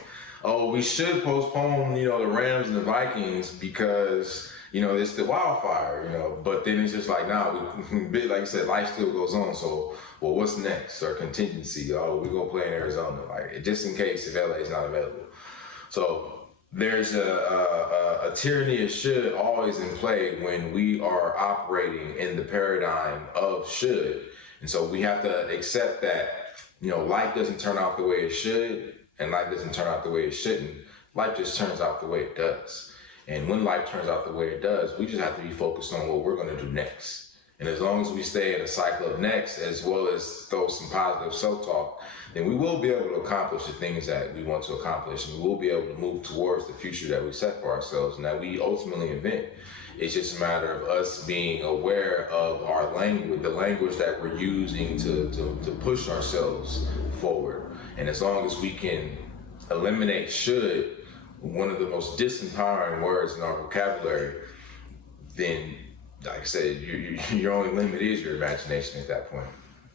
Oh, we should postpone, you know, the Rams and the Vikings because, you know, it's the wildfire, you know. But then it's just like, nah, like you said, life still goes on. So, well, what's next? Or contingency? Oh, we're gonna play in Arizona, like just in case if LA is not available. So there's a tyranny of should always in play when we are operating in the paradigm of should. And so we have to accept that, you know, life doesn't turn out the way it should, and life doesn't turn out the way it shouldn't. Life just turns out the way it does. And when life turns out the way it does, we just have to be focused on what we're going to do next. And as long as we stay in a cycle of next, as well as throw some positive self-talk, then we will be able to accomplish the things that we want to accomplish, and we will be able to move towards the future that we set for ourselves and that we ultimately invent. It's just a matter of us being aware of our language, the language that we're using to push ourselves forward. And as long as we can eliminate should, one of the most disempowering words in our vocabulary, then, like I said, your only limit is your imagination at that point.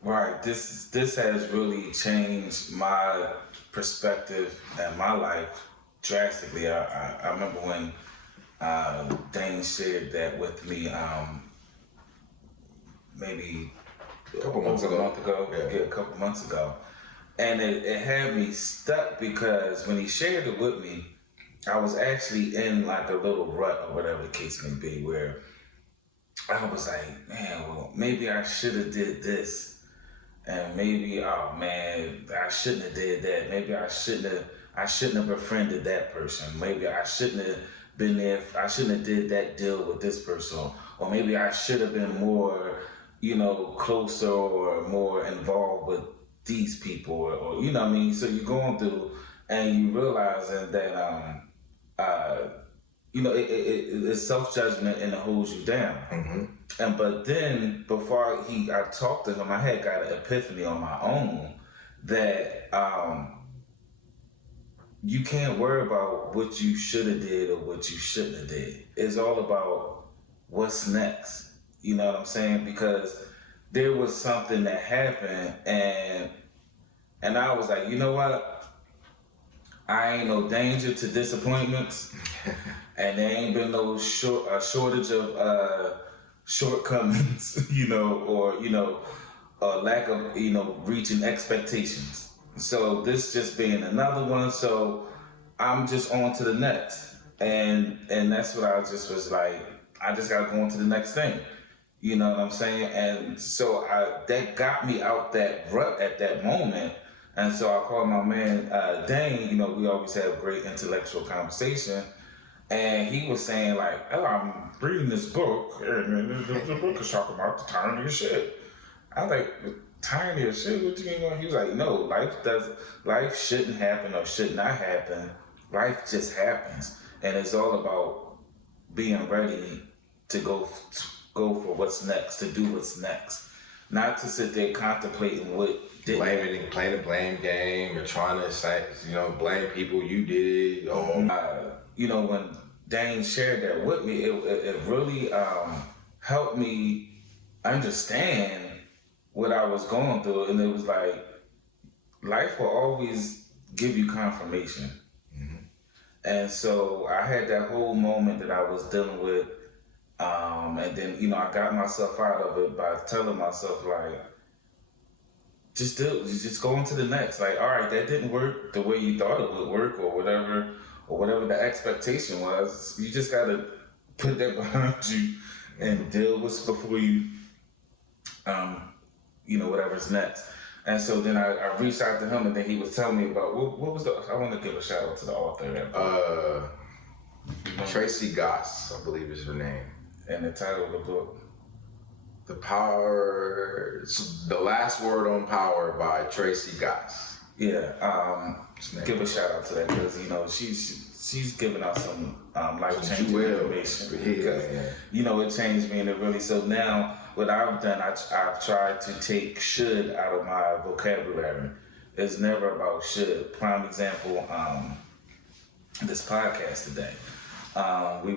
Right. This has really changed my perspective and my life drastically. I remember when Dane shared that with me maybe a couple months ago. Yeah, a couple months ago. And it had me stuck because when he shared it with me, I was actually in like a little rut or whatever the case may be, where I was like, man, well, maybe I should have did this, and maybe, oh man, I shouldn't have did that. Maybe I shouldn't have befriended that person. Maybe I shouldn't have been there. I shouldn't have did that deal with this person, or maybe I should have been more, closer or more involved with these people, or you know what I mean. So you're going through, and you realizing that uh, it's self judgment and it holds you down. Mm-hmm. And but then before I talked to him, I had got an epiphany on my own that you can't worry about what you should have did or what you shouldn't have did. It's all about what's next. You know what I'm saying? Because there was something that happened, and I was like, you know what? I ain't no danger to disappointments, and there ain't been no shortage of shortcomings, or lack of reaching expectations. So this just being another one. So I'm just on to the next, and that's what I just was like. I just gotta go on to the next thing. You know what I'm saying? And so that got me out that rut at that moment. And so I called my man Dane. We always have great intellectual conversation. And he was saying like, "Oh, I'm reading this book, and the book is talking about the tyranny of shit." I was like, "Tyranny of shit? What do you mean?" He was like, "No, life shouldn't happen or should not happen. Life just happens, and it's all about being ready to go for what's next, to do what's next, not to sit there contemplating what didn't." Blaming and playing the blame game and trying to say, blame people you did. When Dane shared that with me, it really helped me understand what I was going through, and it was like life will always give you confirmation. Mm-hmm. And so I had that whole moment that I was dealing with, and then I got myself out of it by telling myself like, just go on to the next. Like, all right, that didn't work the way you thought it would work, or whatever the expectation was. You just gotta put that behind you and deal with before you, whatever's next. And so then I reached out to him, and then he was telling me about what was I want to give a shout out to the author of that book. Tracy Goss, I believe is her name. And the title of the book, The Last Word on Power by Tracy Goss. Yeah, give a shout out to that because she's giving out some life-changing information. Because it changed me, and it really. So now what I've done, I've tried to take should out of my vocabulary. It's never about should. Prime example, this podcast today. We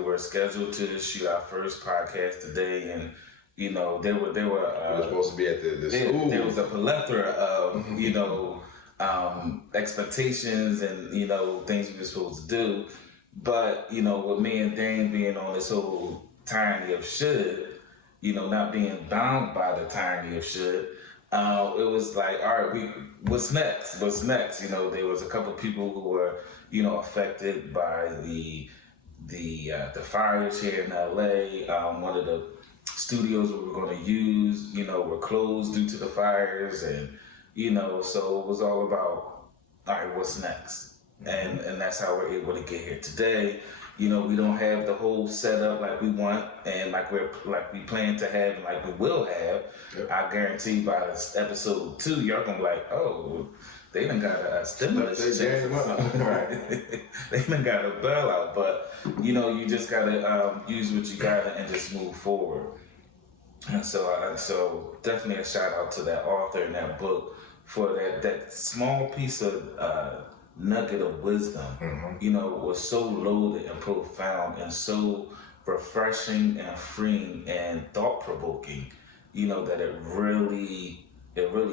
were scheduled to shoot our first podcast today, and there were we were supposed to be at the school. There was a plethora of expectations and things we were supposed to do, but with me and Dane being on this whole tyranny of should, not being bound by the tyranny of should, it was like, all right, what's next? There was a couple people who were affected by the fires here in LA. One of the studios we were going to use, were closed due to the fires, and so it was all about, all right, what's next? And that's how we're able to get here today. We don't have the whole setup like we want and like we plan to have and like we will have. Yep. I guarantee by this episode 2, y'all gonna be like, oh, they done got a stimulus check. Right. They done got a bailout, but you just gotta use what you got and just move forward. And so definitely a shout out to that author in that book for that small piece of nugget of wisdom. Was so loaded and profound and so refreshing and freeing and thought-provoking, that it really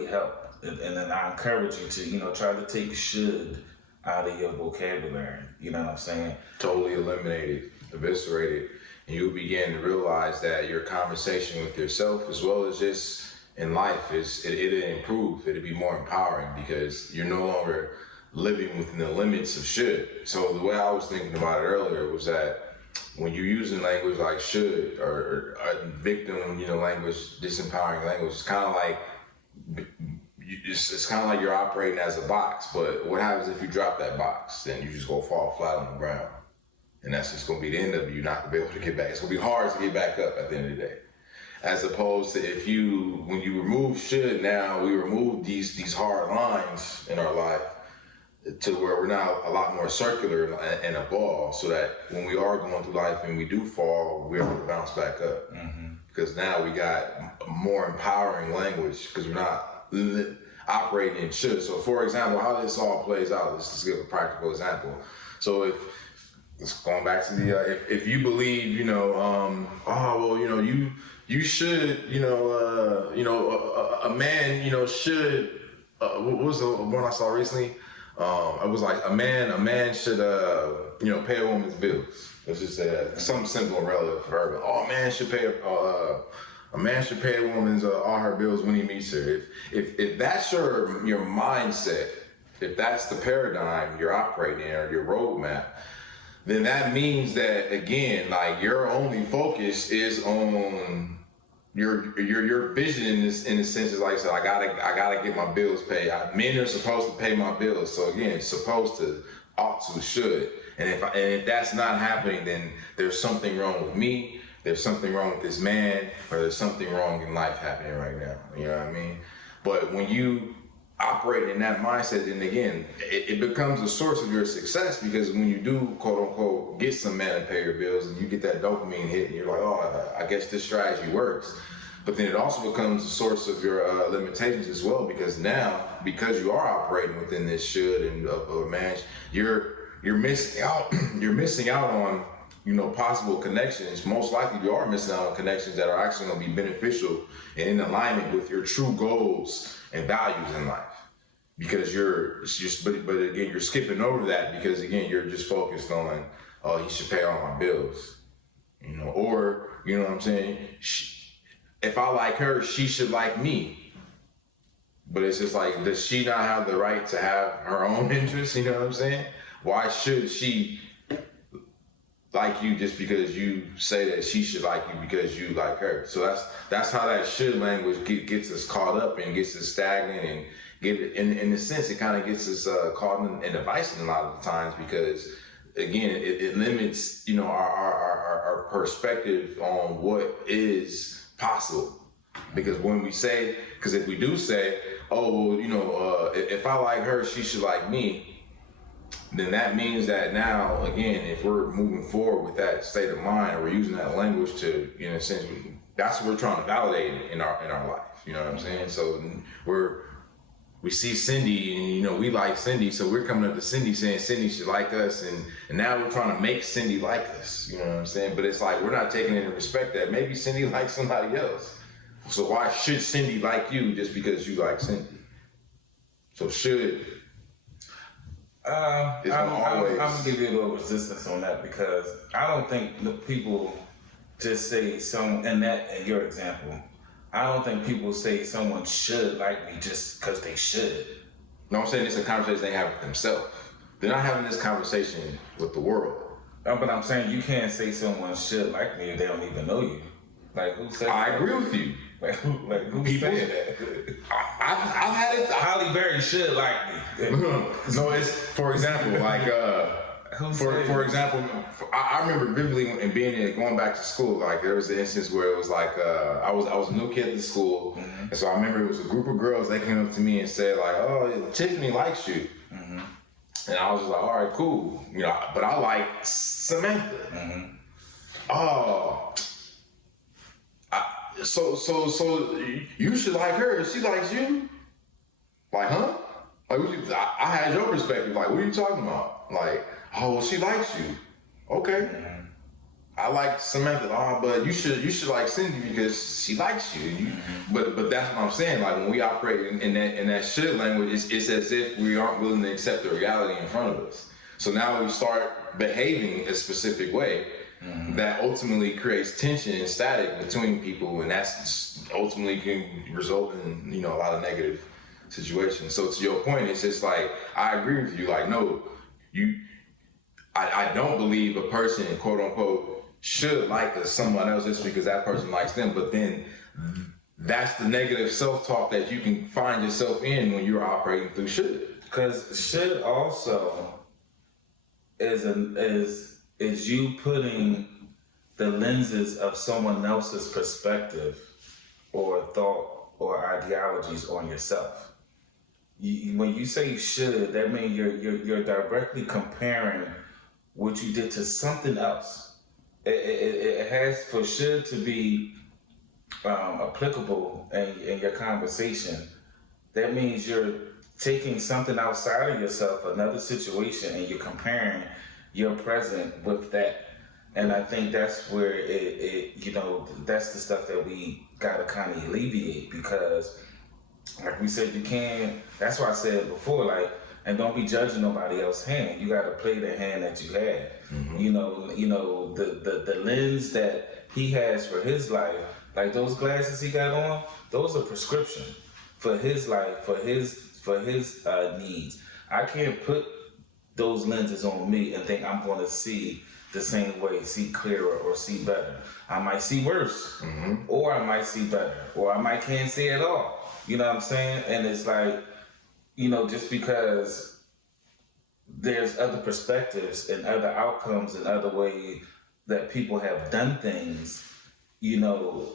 helped. And then I encourage you to, try to take should out of your vocabulary. You know what I'm saying? Totally eliminate it, eviscerate it, and you begin to realize that your conversation with yourself, as well as just in life it'll improve. It'll be more empowering because you're no longer living within the limits of should. So the way I was thinking about it earlier was that when you're using language like should or victim, language, disempowering language, it's kind of like you're operating as a box. But what happens if you drop that box? Then you just go fall flat on the ground, and that's just going to be the end of you, not to be able to get back. It's going to be hard to get back up at the end of the day. As opposed to when you remove should, now we remove these hard lines in our life to where we're now a lot more circular and a ball, so that when we are going through life and we do fall, we're able to bounce back up. Because now we got more empowering language because we're not operating in should. So for example, how this all plays out, let's just give a practical example. So if it's going back to the if you believe you should a man should what was the one I saw recently? It was like a man should pay a woman's bills. Let's just say that. Something simple and relative for her. But, a man should pay a woman's all her bills when he meets her. If that's your mindset, if that's the paradigm you're operating in or your roadmap, then that means that again, like your only focus is on your vision in a sense is like I said, I gotta get my bills paid. Men are supposed to pay my bills. So again, it's supposed to, ought to, should. And if that's not happening, then there's something wrong with me. There's something wrong with this man, or there's something wrong in life happening right now. You know what I mean? But when you operate in that mindset, then again, it becomes a source of your success, because when you do, quote unquote, get some man to pay your bills and you get that dopamine hit and you're like, oh, I guess this strategy works. But then it also becomes a source of your limitations as well, because now, because you are operating within this should and of a man, you're missing out. You're missing out on possible connections. Most likely you are missing out on connections that are actually going to be beneficial and in alignment with your true goals and values in life. Because but again, you're skipping over that because again, you're just focused on, oh, he should pay all my bills, or what I'm saying? If I like her, she should like me. But it's just like, does she not have the right to have her own interests? You know what I'm saying? Why should she like you just because you say that she should like you because you like her? So that's how that should language gets us caught up and gets us stagnant, and in a sense it kind of gets us caught in a vice a lot of the times, because again it limits our perspective on what is possible. Because if we do say, oh well, if I like her, she should like me, then that means that now, again, if we're moving forward with that state of mind, or we're using that language to, in a sense, that's what we're trying to validate in our life. You know what I'm saying? So we see Cindy, and we like Cindy, so we're coming up to Cindy saying Cindy should like us, and now we're trying to make Cindy like us. You know what I'm saying? But it's like we're not taking into respect that maybe Cindy likes somebody else. So why should Cindy like you just because you like Cindy? So should. I'm gonna give you a little resistance on that, because I don't think the people just say in your example, I don't think people say someone should like me just because they should. No, I'm saying it's a conversation they have with themselves. They're not having this conversation with the world. But I'm saying you can't say someone should like me if they don't even know you. Like, who said I agree with you. Like who People said that? I've had it. Halle Berry should like me. No, it's for example, like for example, I remember vividly and going back to school. Like there was an instance where it was like I was a new kid at school, and so I remember it was a group of girls. They came up to me and said like, "Oh, Tiffany likes you," and I was just like, "All right, cool," but I like Samantha. Oh. So you should like her if she likes you? Like, huh? Like, I had your perspective. Like, what are you talking about? Like, oh, well, she likes you. Okay. I like Samantha. Oh, but you should like Cindy because she likes you. But that's what I'm saying. Like, when we operate in that should language, it's as if we aren't willing to accept the reality in front of us. So now we start behaving a specific way. that ultimately creates tension and static between people, and that's ultimately can result in, you know, a lot of negative situations. So to your point, it's just like, I agree with you. Like, no, I don't believe a person, quote unquote, should like someone else just because that person likes them. But then that's the negative self-talk that you can find yourself in when you're operating through should. Because should also is you putting the lenses of someone else's perspective or thought or ideologies on yourself. When you say should, that means you're directly comparing what you did to something else. It has for should to be applicable in your conversation. That means you're taking something outside of yourself, another situation, and you're comparing your present with that. And I think that's where it you know, that's the stuff that we gotta kind of alleviate, because like we said, you can't, that's why I said before, like, and don't be judging nobody else's hand. You gotta play the hand that you have. You know, the lens that he has for his life, like those glasses he got on, those are prescription for his life, for his needs. I can't put those lenses on me and think I'm going to see the same way, see clearer or see better. I might see worse, or I might see better, or I might can't see at all. You know what I'm saying? And it's like, you know, just because there's other perspectives and other outcomes and other ways that people have done things, you know,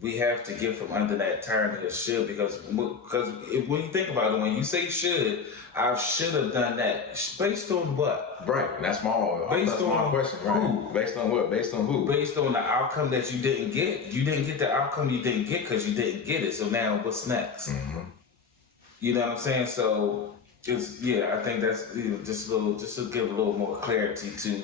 we have to get from under that tyranny of should, because when you think about it, when you say should, I should have done that. Based on what? Right, and that's my question, right? Who? Based on what? Based on who? Based on the outcome that you didn't get. You didn't get the outcome you didn't get because you didn't get it. So now what's next? You know what I'm saying? So it's, yeah, I think that's, you know, just to give a little more clarity to,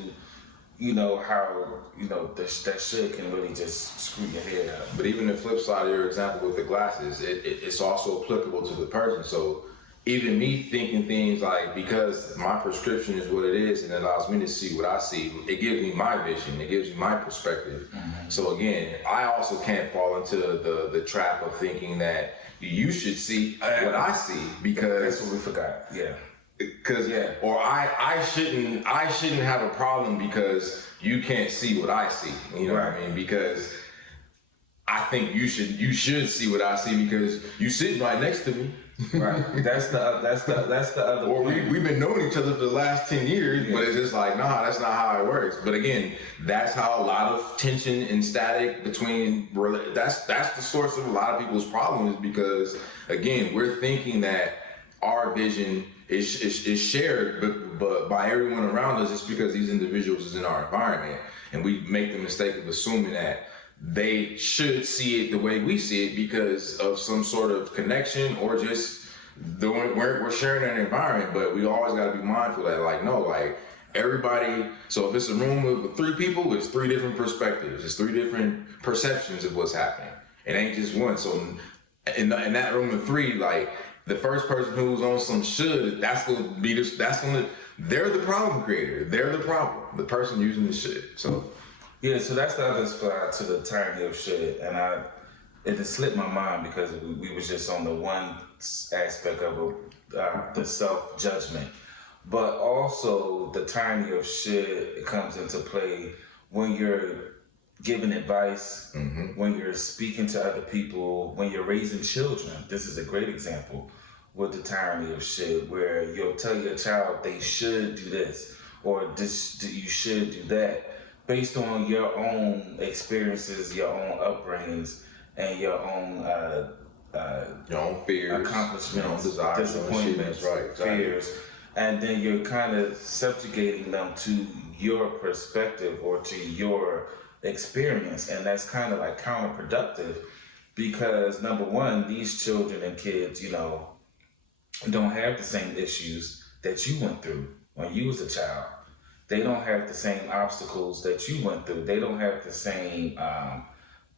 you know, how, you know, that shit can really just screw your head up. But even the flip side of your example with the glasses, it's also applicable to the person. So even me thinking things like, because my prescription is what it is and it allows me to see what I see, it gives me my vision, it gives me my perspective. So again, I also can't fall into the trap of thinking that you should see what I see, because that's what we forgot. Yeah. Or I shouldn't have a problem because you can't see what I see. You know what I mean? Because I think you should see what I see because you sitting right next to me. Right. That's the other. Or we've been knowing each other for the last 10 years, but it's just like, nah, that's not how it works. But again, that's how a lot of tension and static between, that's the source of a lot of people's problems, because again, we're thinking that our vision is shared, but by everyone around us, it's because these individuals is in our environment, and we make the mistake of assuming that they should see it the way we see it because of some sort of connection, or just we're sharing an environment. But we always got to be mindful that, like, no, like, everybody, so if it's a room with 3 people, it's 3 different perspectives, it's 3 different perceptions of what's happening. It ain't just one. So in that room of 3, like, the first person who's on some should, they're the problem creator. They're the problem. The person using the should. So yeah, so that's the other side to the tyranny of should, and it just slipped my mind because we was just on the one aspect of the self-judgment, but also the tyranny of should comes into play when you're giving advice, when you're speaking to other people, when you're raising children. This is a great example with the tyranny of should, where you'll tell your child they should do this or you should do that, based on your own experiences, your own upbringings, and your own fears, accomplishments, your own desires, disappointments, right, fears, and then you're kind of subjugating them to your perspective or to your experience, and that's kind of like counterproductive, because number one, these children and kids, you know, don't have the same issues that you went through when you was a child. They don't have the same obstacles that you went through. They don't have the same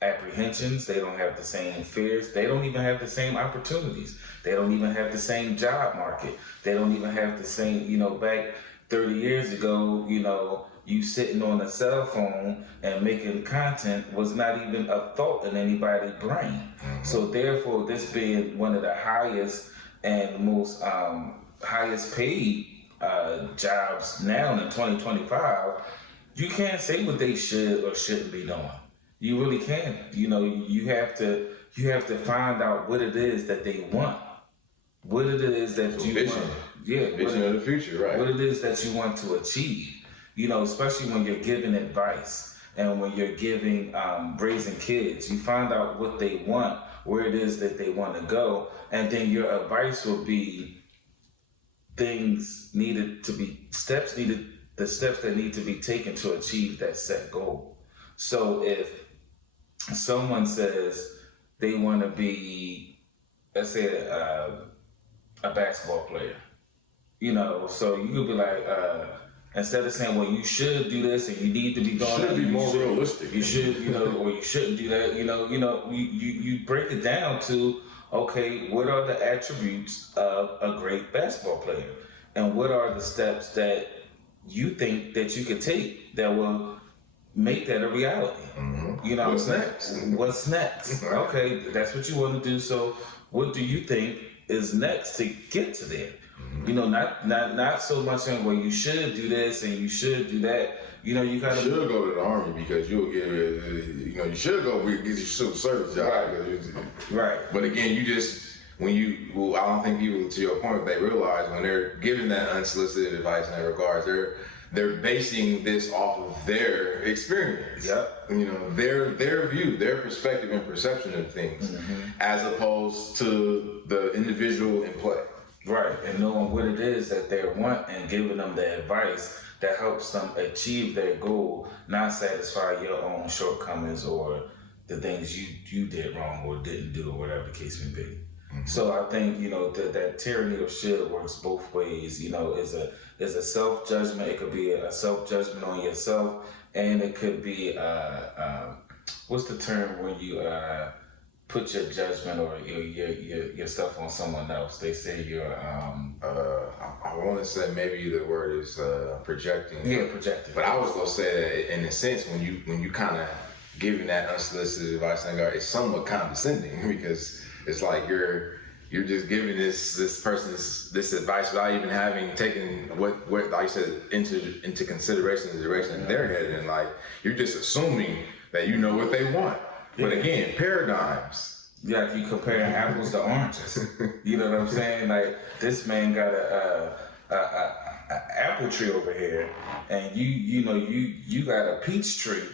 apprehensions. They don't have the same fears. They don't even have the same opportunities. They don't even have the same job market. They don't even have the same, you know, back 30 years ago, you know, you sitting on a cell phone and making content was not even a thought in anybody's brain. So therefore, this being one of the highest and most highest paid jobs now in 2025, you can't say what they should or shouldn't be doing. You really can't. You have to find out what it is that they want. What it is that you vision. want. Yeah. Vision of the future, right. What it is that you want to achieve. Especially when you're giving advice and when you're giving, raising kids, you find out what they want, where it is that they want to go, and then your advice will be the steps that need to be taken to achieve that set goal. So if someone says they want to be, let's say, a basketball player, so you could be like, instead of saying, well, you should do this and you need to be doing that, be more realistic. You should, or you shouldn't do that. You break it down to, okay, what are the attributes of a great basketball player, and what are the steps that you think that you could take that will make that a reality? What's next? What's next? Okay, that's what you want to do. So, what do you think is next to get to there? Not so much saying, well, you should do this and you should do that. You gotta. You should go to the army because you'll get. You should go get your civil service job. Right. But again, I don't think people, to your point, they realize when they're giving that unsolicited advice in that regards, they're basing this off of their experience. Yep. Their view, their perspective and perception of things, as opposed to the individual in play. Right, and knowing what it is that they want and giving them the advice that helps them achieve their goal, not satisfy your own shortcomings or the things you did wrong or didn't do or whatever the case may be. So I think that tyranny of should works both ways. Is a self judgment. It could be a self judgment on yourself, and it could be what's the term when you put your judgment or your stuff on someone else? They say you're I want to say maybe the word is projecting. Yeah, projecting. But I was gonna say that in a sense when you kind of giving that unsolicited advice, it's somewhat condescending because it's like you're just giving this person this advice without even having taken what like you said into consideration the direction in their head, and like you're just assuming that you know what they want. But again, paradigms. Yeah, you comparing apples to oranges. You know what I'm saying? Like this man got a apple tree over here, and you got a peach tree,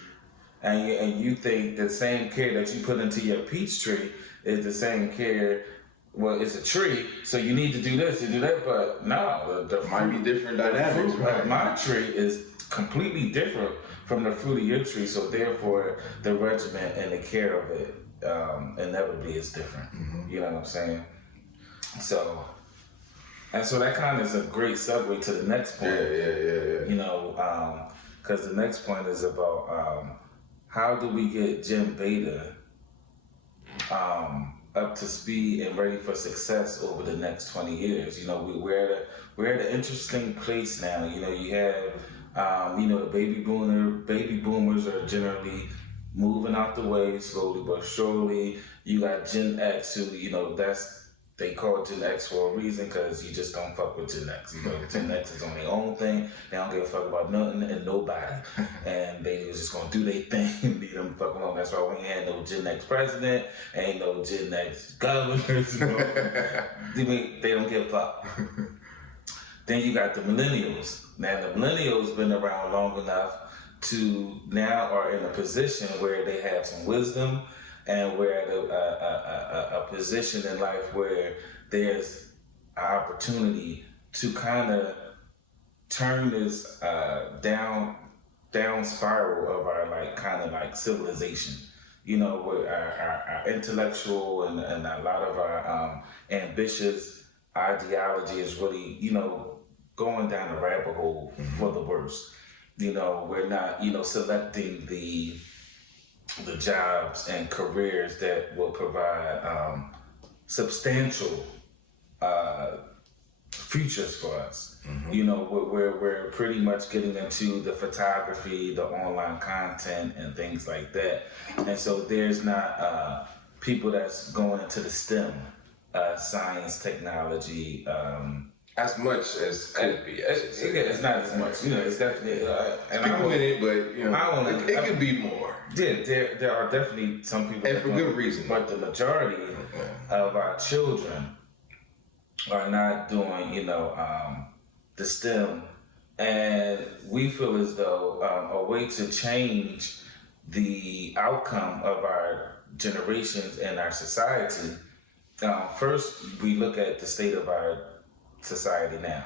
and you think the same care that you put into your peach tree is the same care. Well, it's a tree, so you need to do this and do that, but no, the might be different dynamics. Right? My tree is completely different from the fruit of your tree, so therefore the regimen and the care of it inevitably is different. You know what I'm saying? So that kind of is a great segue to the next point. Yeah. Because the next point is about how do we get GenBeta up to speed and ready for success over the next 20 years. We're at an interesting place now. You have the baby boomers are generally moving out the way slowly but surely. You got Gen X who, they call Gen X for a reason because you just don't fuck with Gen X. Gen X is on their own thing. They don't give a fuck about nothing and nobody. And they was just gonna do their thing and leave them fucking alone. That's why we ain't had no Gen X president, ain't no Gen X governors. They don't give a fuck. Then you got the millennials. Now the millennials been around long enough to now are in a position where they have some wisdom, and we're at a position in life where there's an opportunity to kind of turn this down spiral of our civilization. Where our intellectual and a lot of our ambitious ideology is really, going down a rabbit hole for the worst. We're not, selecting the jobs and careers that will provide substantial futures for us. You know, we're pretty much getting into the photography, the online content, and things like that. And so there's not people that's going into the STEM, science, technology. As much as could be. It's not as much. You know, it's definitely. And people in it, but you know, it could be more. Yeah, there are definitely some people, and for good reason. But the majority of our children are not doing, you know, the STEM, and we feel as though a way to change the outcome of our generations and our society. First, we look at the state of our society now.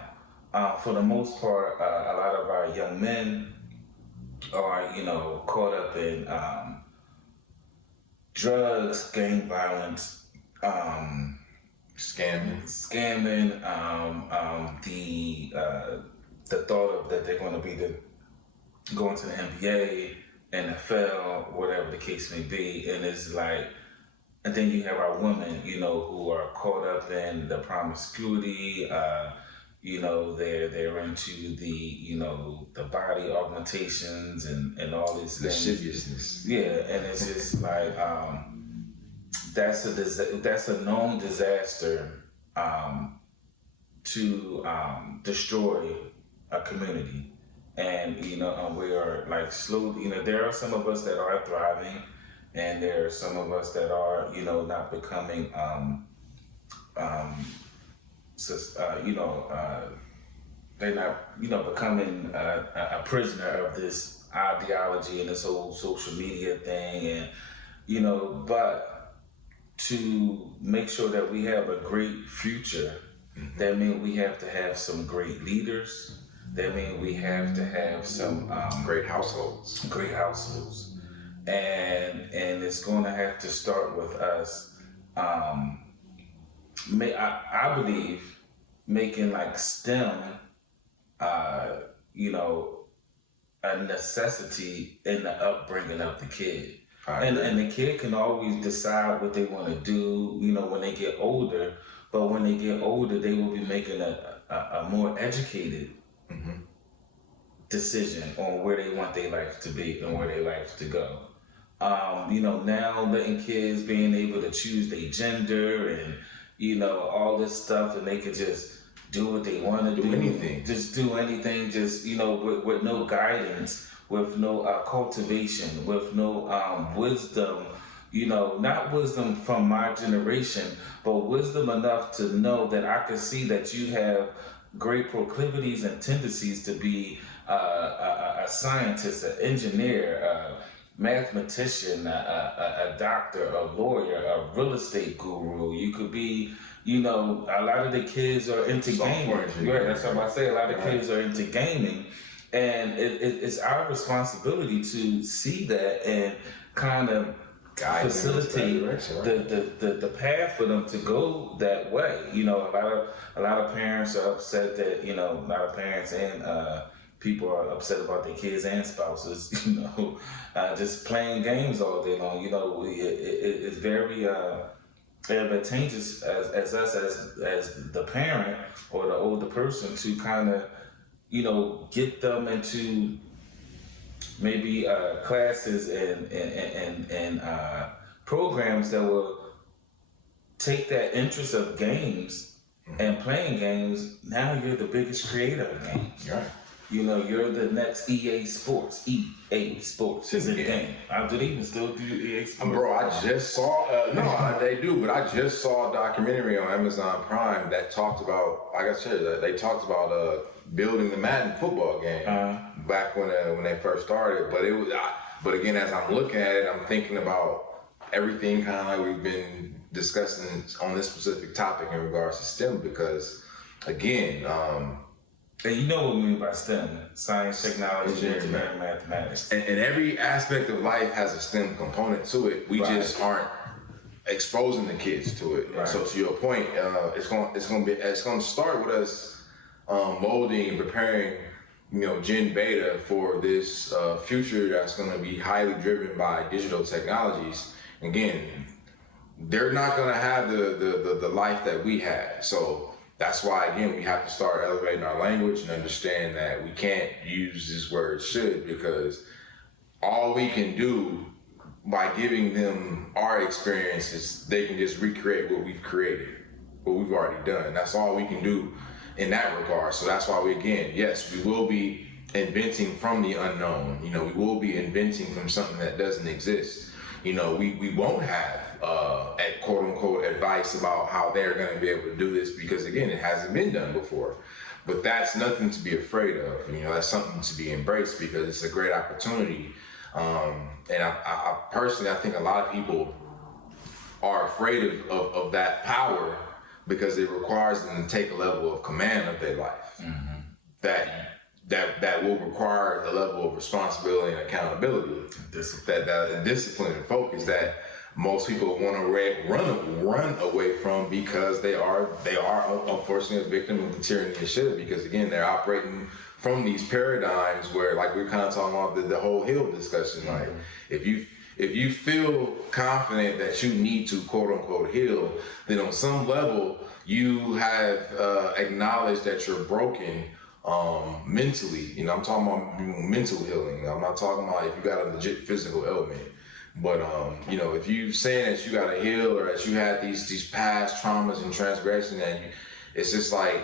For the most part, a lot of our young men are, you know, caught up in drugs, gang violence, scamming, the thought of that they're going to be going to the NBA, NFL, whatever the case may be, and it's like. And then you have our women, you know, who are caught up in the promiscuity. You know, they're into the, you know, the body augmentations and all these things. Lasciviousness. Yeah, and it's just like that's a known disaster to destroy a community. And you know, we are like slowly. You know, there are some of us that are thriving. And there are some of us that are, you know, not becoming, they're not, you know, becoming a prisoner of this ideology and this whole social media thing. And, you know, but to make sure that we have a great future, that means we have to have some great leaders. That means we have to have some great households. And it's going to have to start with us. I believe making like STEM, you know, a necessity in the upbringing of the kid. And the kid can always decide what they want to do, you know, when they get older. But when they get older, they will be making a more educated decision on where they want their life to be and where their life to go. You know, now letting kids being able to choose their gender and, you know, all this stuff, and they could just do what they want to do. Anything. Just do anything, just, you know, with no guidance, with no cultivation, with no wisdom, you know, not wisdom from my generation, but wisdom enough to know that I can see that you have great proclivities and tendencies to be a scientist, an engineer, a mathematician, a doctor, a lawyer, a real estate guru. You could be, you know, a lot of the kids are into gaming. Right, that's what I say. A lot of kids are into gaming. And it's our responsibility to see that and kind of facilitate the path for them to go that way. You know, a lot of parents are upset that, you know, a lot of parents and people are upset about their kids and spouses, you know, just playing games all day long. You know, it's very advantageous as us as the parent or the older person to kind of, you know, get them into maybe classes and programs that will take that interest of games and playing games. Now you're the biggest creator of games. Right. You know, you're the next EA Sports. EA Sports is in the game. Do they even still do EA Sports? Bro, I just saw, they do, but I just saw a documentary on Amazon Prime that talked about, like I said, they talked about building the Madden football game back when they first started. But it was, but again, as I'm looking at it, I'm thinking about everything kind of like we've been discussing on this specific topic in regards to STEM, because again, and you know what we mean by STEM: science, technology, engineering, mathematics. And every aspect of life has a STEM component to it. We just aren't exposing the kids to it. Right. So to your point, it's going to start with us molding and preparing, you know, GenBeta for this future that's going to be highly driven by digital technologies. Again, they're not going to have the life that we had. So that's why, again, we have to start elevating our language and understand that we can't use this word should, because all we can do by giving them our experiences, they can just recreate what we've created, what we've already done. That's all we can do in that regard. So that's why we, again, yes, we will be inventing from the unknown. You know, we will be inventing from something that doesn't exist. You know, we won't have quote unquote advice about how they're going to be able to do this, because again, it hasn't been done before. But that's nothing to be afraid of. You know, that's something to be embraced, because it's a great opportunity. And I personally, I think a lot of people are afraid of that power, because it requires them to take a level of command of their life. Mm-hmm. That will require a level of responsibility and accountability, that discipline and focus that most people want to run away from, because they are unfortunately a victim of the tyranny of should, because again, they're operating from these paradigms where, like we're kind of talking about the whole Hill discussion, like if you feel confident that you need to quote unquote heal, then on some level you have acknowledged that you're broken mentally. You know, I'm talking about mental healing. I'm not talking about if you got a legit physical ailment. But you know, if you saying that you gotta heal, or that you had these past traumas and transgressions, and it's just like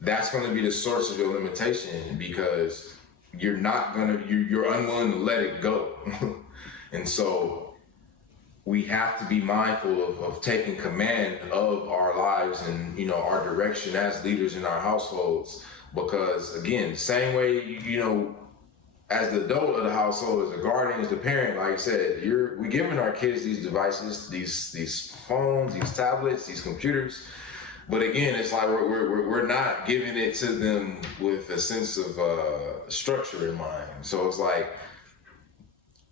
that's going to be the source of your limitation, because you're unwilling to let it go. And so we have to be mindful of taking command of our lives and, you know, our direction as leaders in our households, because again, the same way, you know, as the adult of the household, as the guardian, as the parent, like I said, we're giving our kids these devices, these phones, these tablets, these computers. But again, it's like we're not giving it to them with a sense of structure in mind. So it's like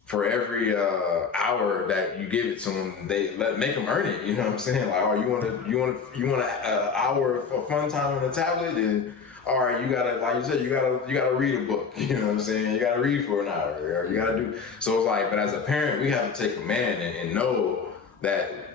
for every hour that you give it to them, make them earn it. You know what I'm saying? Like, oh, you want an hour of fun time on the tablet, and all right, you gotta, like you said, you gotta read a book. You know what I'm saying? You gotta read for an hour, or you gotta do. So it's like, but as a parent, we have to take command and know that.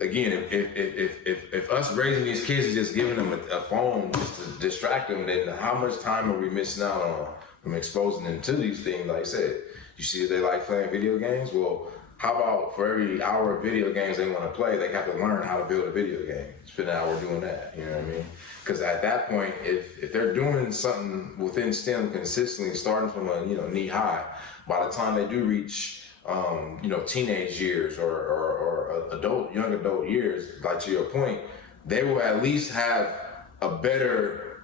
Again, if us raising these kids is just giving them a phone just to distract them, then how much time are we missing out on from exposing them to these things? Like I said, you see, if they like playing video games, well, how about for every hour of video games they want to play, they have to learn how to build a video game. Spend an hour doing that, you know what I mean? Because at that point, if they're doing something within STEM consistently, starting from a knee high, by the time they do reach teenage years or young adult years, like to your point, they will at least have a better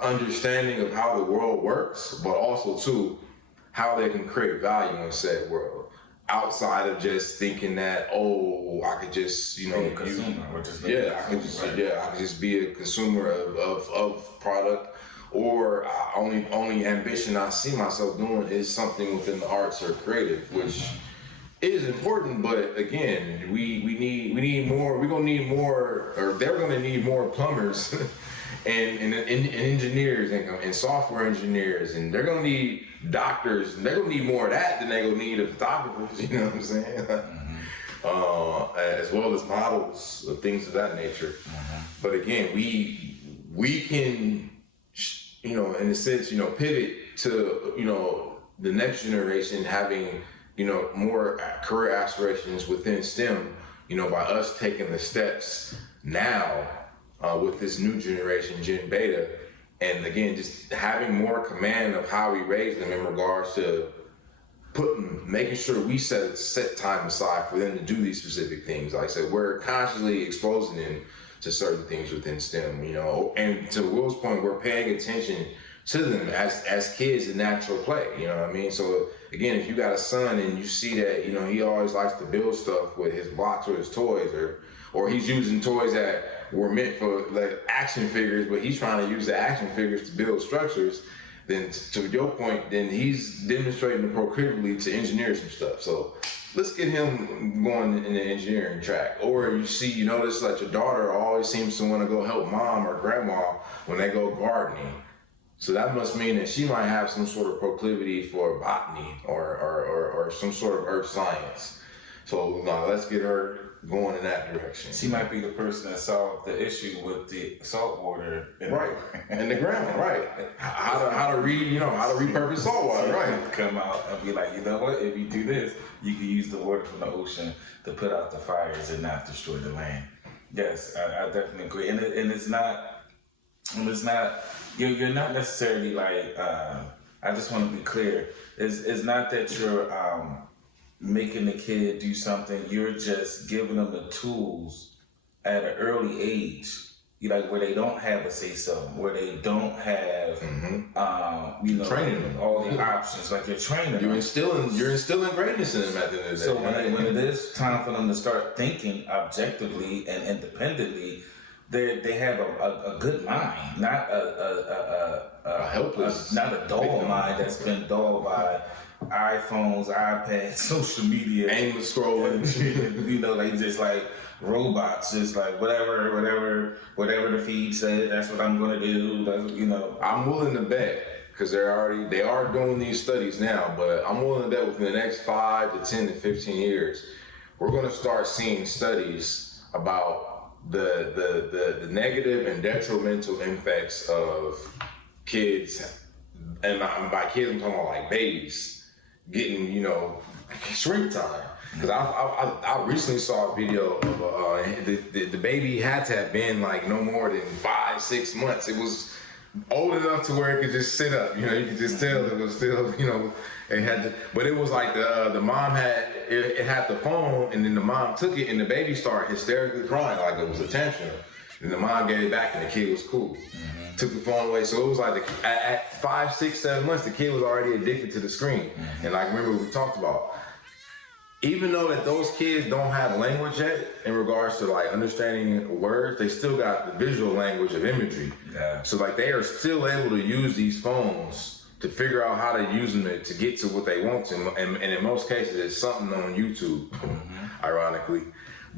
understanding of how the world works, but also too, how they can create value in said world, outside of just thinking that, oh, I could just, be a consumer, I could just be a consumer of product. Or only ambition I see myself doing is something within the arts or creative, which is important. But again, we need more. We're gonna need more, or they're gonna need more plumbers and engineers and software engineers, and they're gonna need doctors, and they're gonna need more of that than they're gonna need of photographers. You know what I'm saying? As well as models, things of that nature. But again, we can. In a sense, pivot to, the next generation having, more career aspirations within STEM, by us taking the steps now with this new generation, GenBeta, and again, just having more command of how we raise them in regards to making sure we set time aside for them to do these specific things. Like I said, we're constantly exposing them to certain things within STEM, and to Will's point, we're paying attention to them as kids in natural play, you know what I mean? So again, if you got a son and you see that, he always likes to build stuff with his blocks or his toys, or he's using toys that were meant for like action figures, but he's trying to use the action figures to build structures, then to your point, then he's demonstrating the proclivity to engineer some stuff. So let's get him going in the engineering track. Or you notice that your daughter always seems to want to go help mom or grandma when they go gardening. So that must mean that she might have some sort of proclivity for botany or some sort of earth science. So now let's get her going in that direction. She might be the person that solved the issue with the salt water. Right. And the ground, right. How to repurpose salt water, right. Come out and be like, you know what, if you do this, you can use the water from the ocean to put out the fires and not destroy the land. Yes, I definitely agree. And it's not, you're not necessarily like, I just want to be clear, it's not that you're making the kid do something, you're just giving them the tools at an early age, where they don't have a say-so, where they don't have, training them. all the options, like you're training them. You're instilling greatness in them at the end of the day. So when it is time for them to start thinking objectively and independently, they have a good mind, not a helpless, not a dull mind that's been dulled by iPhones, iPads, social media, aimless scrolling. Like just like robots, just like whatever the feed said, that's what I'm gonna do. I'm willing to bet, because they are doing these studies now, but I'm willing to bet within the next 5 to 10 to 15 years, we're gonna start seeing studies about the negative and detrimental effects of kids, and by kids I'm talking about like babies, getting, shrink time. Because I recently saw a video of the baby had to have been like no more than 5-6 months. It was old enough to where it could just sit up. You could just tell it was still, it had to, but it was like the mom it had the phone, and then the mom took it, and the baby started hysterically crying like it was a tantrum. And the mom gave it back, and the kid was cool. Mm-hmm. Took the phone away. So it was like at 5, 6, 7 months, the kid was already addicted to the screen. Mm-hmm. And like, remember we talked about, even though that those kids don't have language yet in regards to like understanding words, they still got the visual language of imagery. Yeah. So like they are still able to use these phones to figure out how to use them to get to what they want to. And in most cases, it's something on YouTube, mm-hmm. ironically.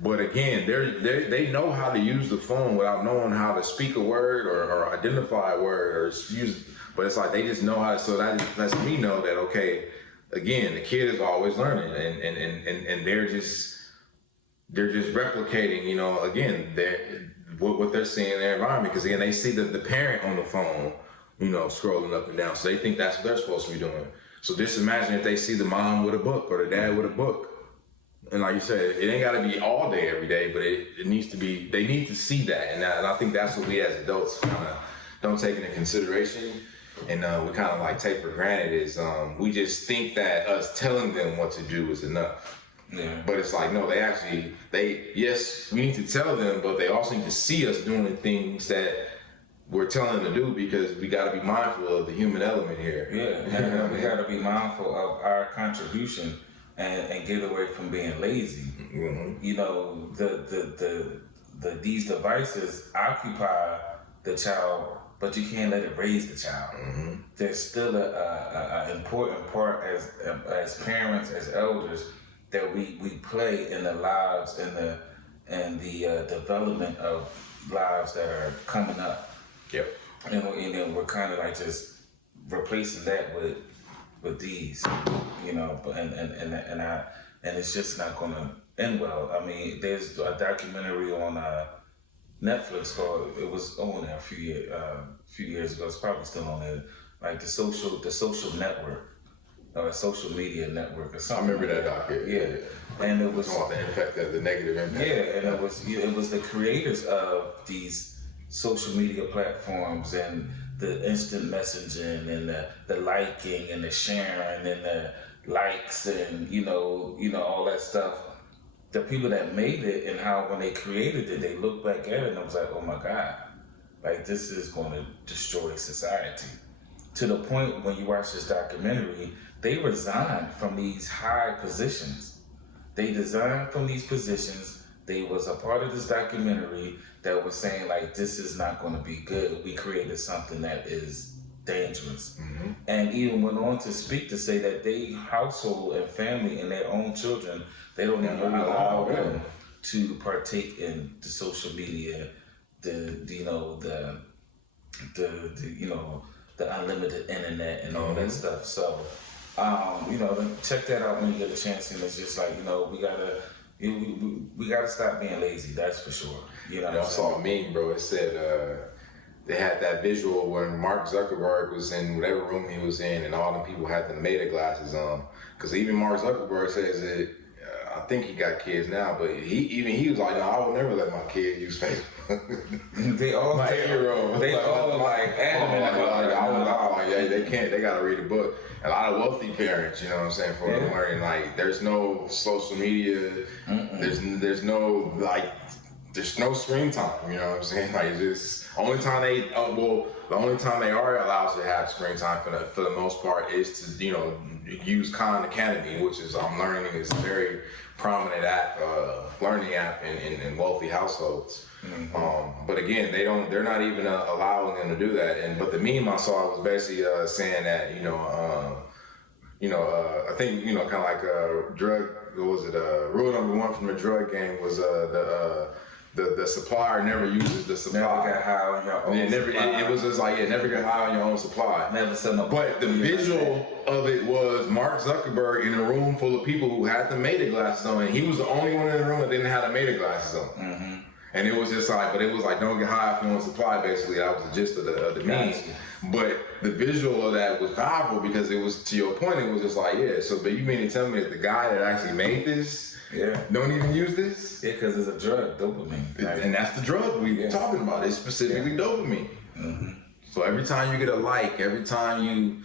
But again, they know how to use the phone without knowing how to speak a word or identify a word or use. But it's like they just know how to. So that lets me know that, okay, again, the kid is always learning, and they're just replicating. Again, what they're seeing in their environment, because again, they see the parent on the phone, scrolling up and down, so they think that's what they're supposed to be doing. So just imagine if they see the mom with a book or the dad with a book. And like you said, it ain't got to be all day, every day, but it needs to be, they need to see that. And I think that's what we as adults kind of don't take into consideration. And we kind of like take for granted is we just think that us telling them what to do is enough. Yeah. But it's like, no, yes, we need to tell them, but they also need to see us doing the things that we're telling them to do, because we got to be mindful of the human element here. Yeah, and we got to be mindful of our contribution. And get away from being lazy. Mm-hmm. These devices occupy the child, but you can't let it raise the child. Mm-hmm. There's still a important part as parents, as elders, that we play in the lives and the development of lives that are coming up. Yep. And then we're kind of like just replacing that with these, and it's just not going to end well. I mean, there's a documentary on Netflix called, it was on there a few years ago. It's probably still on there, like the social network, or a social media network or something. I remember that documentary. Yeah, and it was the negative impact. Yeah, and it was the creators of these social media platforms and the instant messaging and the liking and the sharing and the likes and all that stuff. The people that made it, and how when they created it, they looked back at it and I was like, oh my God, like this is going to destroy society. To the point when you watch this documentary, they resigned from these high positions. They resigned from these positions. They was a part of this documentary that was saying like, this is not going to be good. We created something that is dangerous. Mm-hmm. And even went on to speak to say that they household and family and their own children, they don't even allow them to partake in the social media, the unlimited internet and all that stuff. So Then check that out when you get a chance. And it's just like, we gotta stop being lazy. That's for sure. I saw a meme, bro. It said they had that visual when Mark Zuckerberg was in whatever room he was in, and all the people had the Meta glasses on. Because even Mark Zuckerberg says that I think he got kids now, but he was like, no, I would never let my kid use Facebook. They all my 8-year-old. They all like adamant about it. They can't. They gotta read a book. A lot of wealthy parents, you know what I'm saying, for them learning. Like, there's no social media. There's no screen time. You know what I'm saying? Like, it's just the only time they are allowed to have screen time for the most part is to use Khan Academy, which is I'm learning is a very prominent learning app in wealthy households. But again, they're not even allowing them to do that. But the meme I saw was basically saying that I think kind of like drug. What was it? Rule number 1 from the drug game was the supplier never uses the supply. Never get high on your own supply. It was just like, never get high on your own supply. Never sell no. But the visual of it was Mark Zuckerberg in a room full of people who had the Meta glasses on, and he was the only one in the room that didn't have the Meta glasses on. And it was just like, don't get high if you want supply, basically. That was the gist of the meme. But the visual of that was powerful because it was, to your point, it was just like, but you mean to tell me that the guy that actually made this don't even use this? Yeah, because it's a drug, dopamine. Right? And that's the drug we're talking about. It's specifically dopamine. So every time you get a like, every time you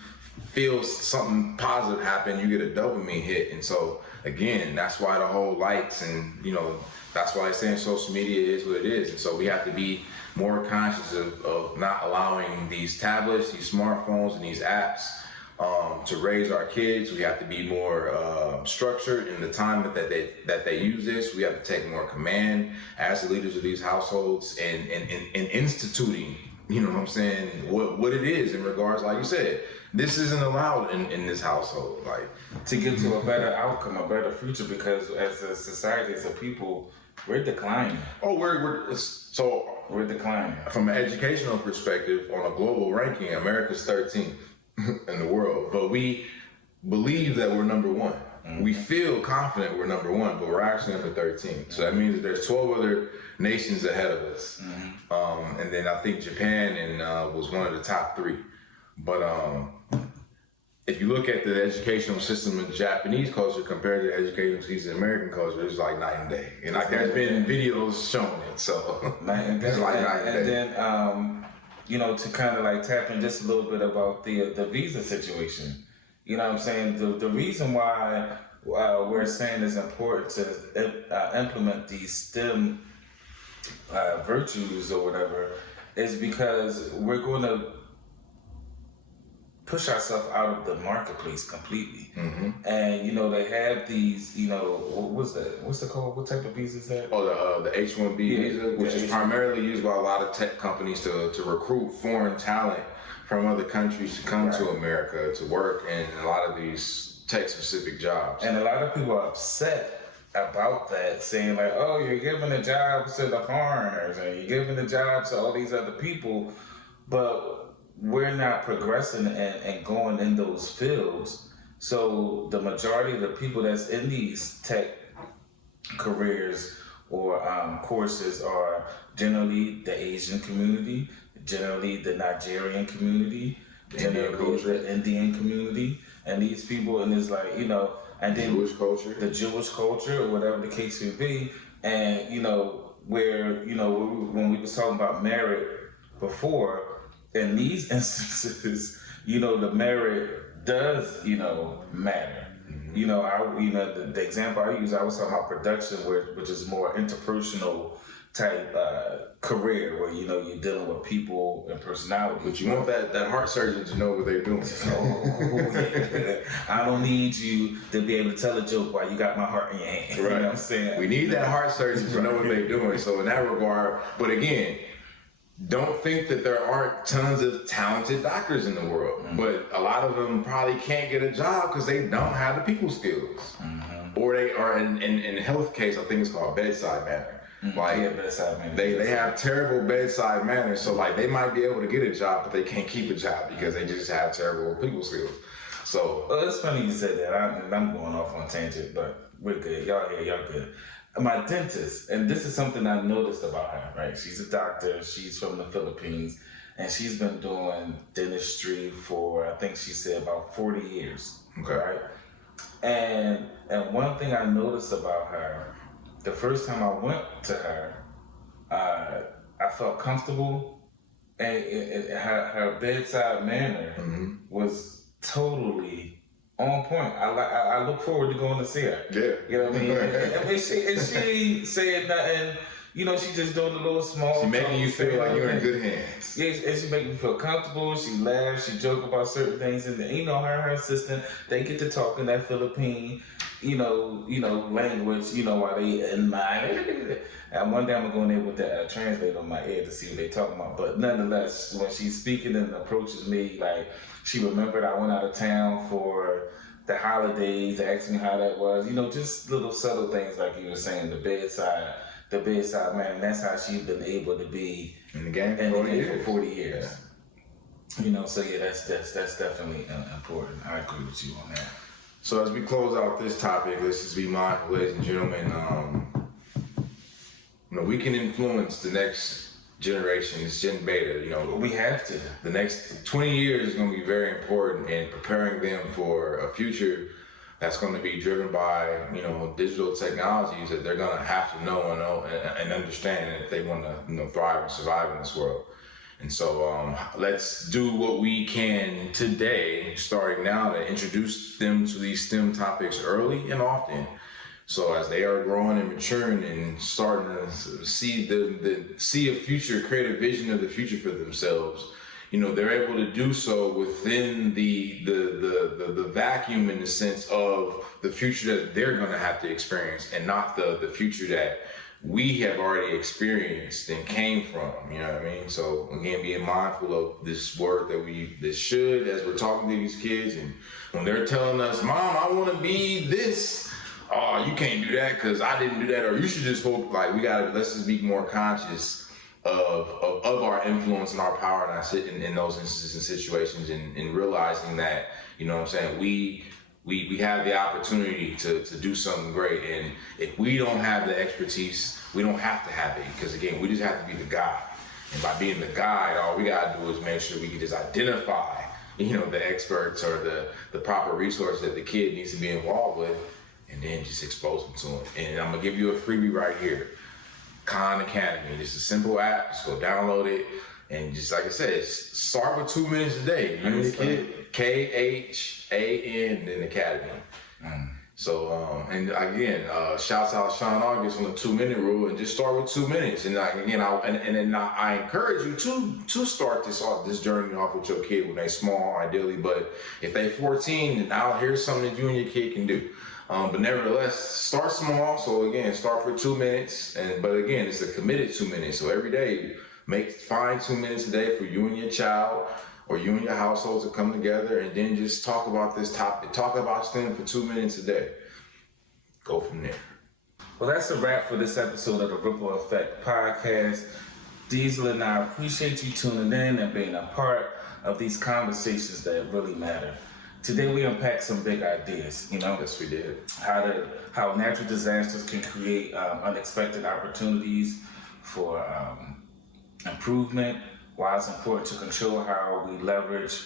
feel something positive happen, you get a dopamine hit. And so, again, that's why the whole likes and, that's why they're saying social media is what it is. And so we have to be more conscious of not allowing these tablets, these smartphones, and these apps to raise our kids. We have to be more structured in the time that they use this. We have to take more command as the leaders of these households and instituting, what it is in regards, like you said, this isn't allowed in this household. Like, to get to a better outcome, a better future, because as a society, as a people, we're declining. Oh, we're declining. From an educational perspective, on a global ranking, America's 13th in the world, but we believe that we're number 1. We feel confident we're number 1, but we're actually number 13. So that means that there's 12 other nations ahead of us. And then I think Japan was one of the top 3. But if you look at the educational system in Japanese culture compared to the educational system in American culture, it's like night and day. And like there's been videos showing it, so it's like night and day. And then to kind of like tap in just a little bit about the visa situation. You know what I'm saying? The reason why we're saying it's important to implement these STEM virtues or whatever is because we're going to push ourselves out of the marketplace completely. And they have these, what's that? What's it called? What type of visa is that? Oh, the H-1B visa, which is primarily used by a lot of tech companies to recruit foreign talent from other countries to come to America to work in a lot of these tech-specific jobs. And a lot of people are upset about that, saying like, oh, you're giving the jobs to the foreigners and you're giving the jobs to all these other people, but we're not progressing and going in those fields. So the majority of the people that's in these tech careers or courses are generally the Asian community, generally the Nigerian community, generally the Indian community, and these people, and it's like, and then the Jewish culture, or whatever the case may be, and where when we was talking about merit before, in these instances, the merit does matter. The example I use, I was talking about production, which is more interpersonal type career where you're dealing with people and personality. But you want that heart surgeon to know what they're doing. I don't need you to be able to tell a joke while you got my heart in your hand. Right. You know what I'm saying? We need that heart surgeon to know what they're doing. So in that regard, but again, don't think that there aren't tons of talented doctors in the world, but a lot of them probably can't get a job because they don't have the people skills, or they are in health case. I think it's called bedside manner. Bedside manner. They have terrible bedside manner, so like they might be able to get a job, but they can't keep a job because they just have terrible people skills. So Well, it's funny you said that. I'm going off on tangent, but we're good. Y'all here, y'all good. My dentist, and this is something I noticed about her, right? She's a doctor. She's from the Philippines, and she's been doing dentistry for, I think she said, about 40 years, okay. right? And one thing I noticed about her, the first time I went to her, I felt comfortable, and her bedside manner was totally on point. I look forward to going to see her. Yeah. You know what I mean? and she said nothing. You know, she just doing a little small. She making you feel like you're in good hands. Yeah, and she make me feel comfortable. She laughs. She joke about certain things, and then, you know, her assistant, they get to talk in that Philippine, language. You know, while they in my. And one day I'm going there with the translator on my ear to see what they talking about. But nonetheless, when she's speaking and approaches me, like, she remembered I went out of town for the holidays, asked me how that was. You know, just little subtle things like you were saying, the bedside man. And that's how she's been able to be in the game for 40 years. Yeah. You know, so yeah, that's definitely important. I agree with you on that. So as we close out this topic, let's just be mindful, ladies and gentlemen. We can influence the next generation. It's GenBeta. We have to. The next 20 years is going to be very important in preparing them for a future that's going to be driven by, digital technologies that they're going to have to know and understand if they want to, thrive and survive in this world. And so let's do what we can today, starting now, to introduce them to these STEM topics early and often. So as they are growing and maturing and starting to see see a future, create a vision of the future for themselves, they're able to do so within the vacuum, in the sense of the future that they're going to have to experience, and not the future that we have already experienced and came from. You know what I mean? So again, being mindful of this word that should, as we're talking to these kids, and when they're telling us, "Mom, I want to be this." Oh, you can't do that because I didn't do that, or you should just hope. Like, let's just be more conscious of our influence and our power in those instances and situations, and realizing that, we have the opportunity to do something great. And if we don't have the expertise, we don't have to have it, because again, we just have to be the guide. And by being the guide, all we gotta do is make sure we can just identify, the experts or the proper resource that the kid needs to be involved with, and then just expose them to it. And I'm gonna give you a freebie right here. Khan Academy. It's a simple app. Just go download it, and just like I said, start with 2 minutes a day. You the kid, KHAN, then Academy. So and again, shouts out Sean August on the 2-minute rule, and just start with 2 minutes. And I encourage you to start this journey off with your kid when they're small, ideally. But if they're 14, then now here's something that you and your kid can do. But nevertheless, start small. So again, start for 2 minutes, but again, it's a committed 2 minutes. So every day, find 2 minutes a day for you and your child, or you and your household, to come together and then just talk about this topic. Talk about STEM for 2 minutes a day. Go from there. Well, that's a wrap for this episode of the Ripple Effect Podcast. Diesel and I appreciate you tuning in and being a part of these conversations that really matter. Today we unpacked some big ideas, Yes, we did. How natural disasters can create unexpected opportunities for improvement, why it's important to control how we leverage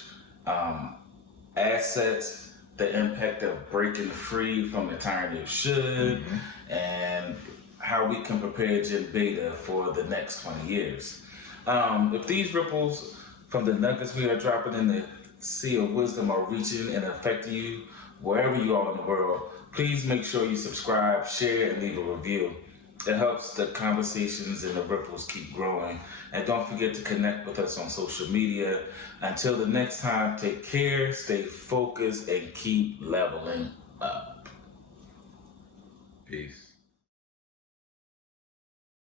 assets, the impact of breaking free from the tyranny of should, and how we can prepare GenBeta for the next 20 years. If these ripples from the nuggets we are dropping in the sea of wisdom are reaching and affecting you wherever you are in the world, please make sure you subscribe, share, and leave a review. It helps the conversations and the ripples keep growing. And don't forget to connect with us on social media. Until the next time, take care, stay focused, and keep leveling up. Peace.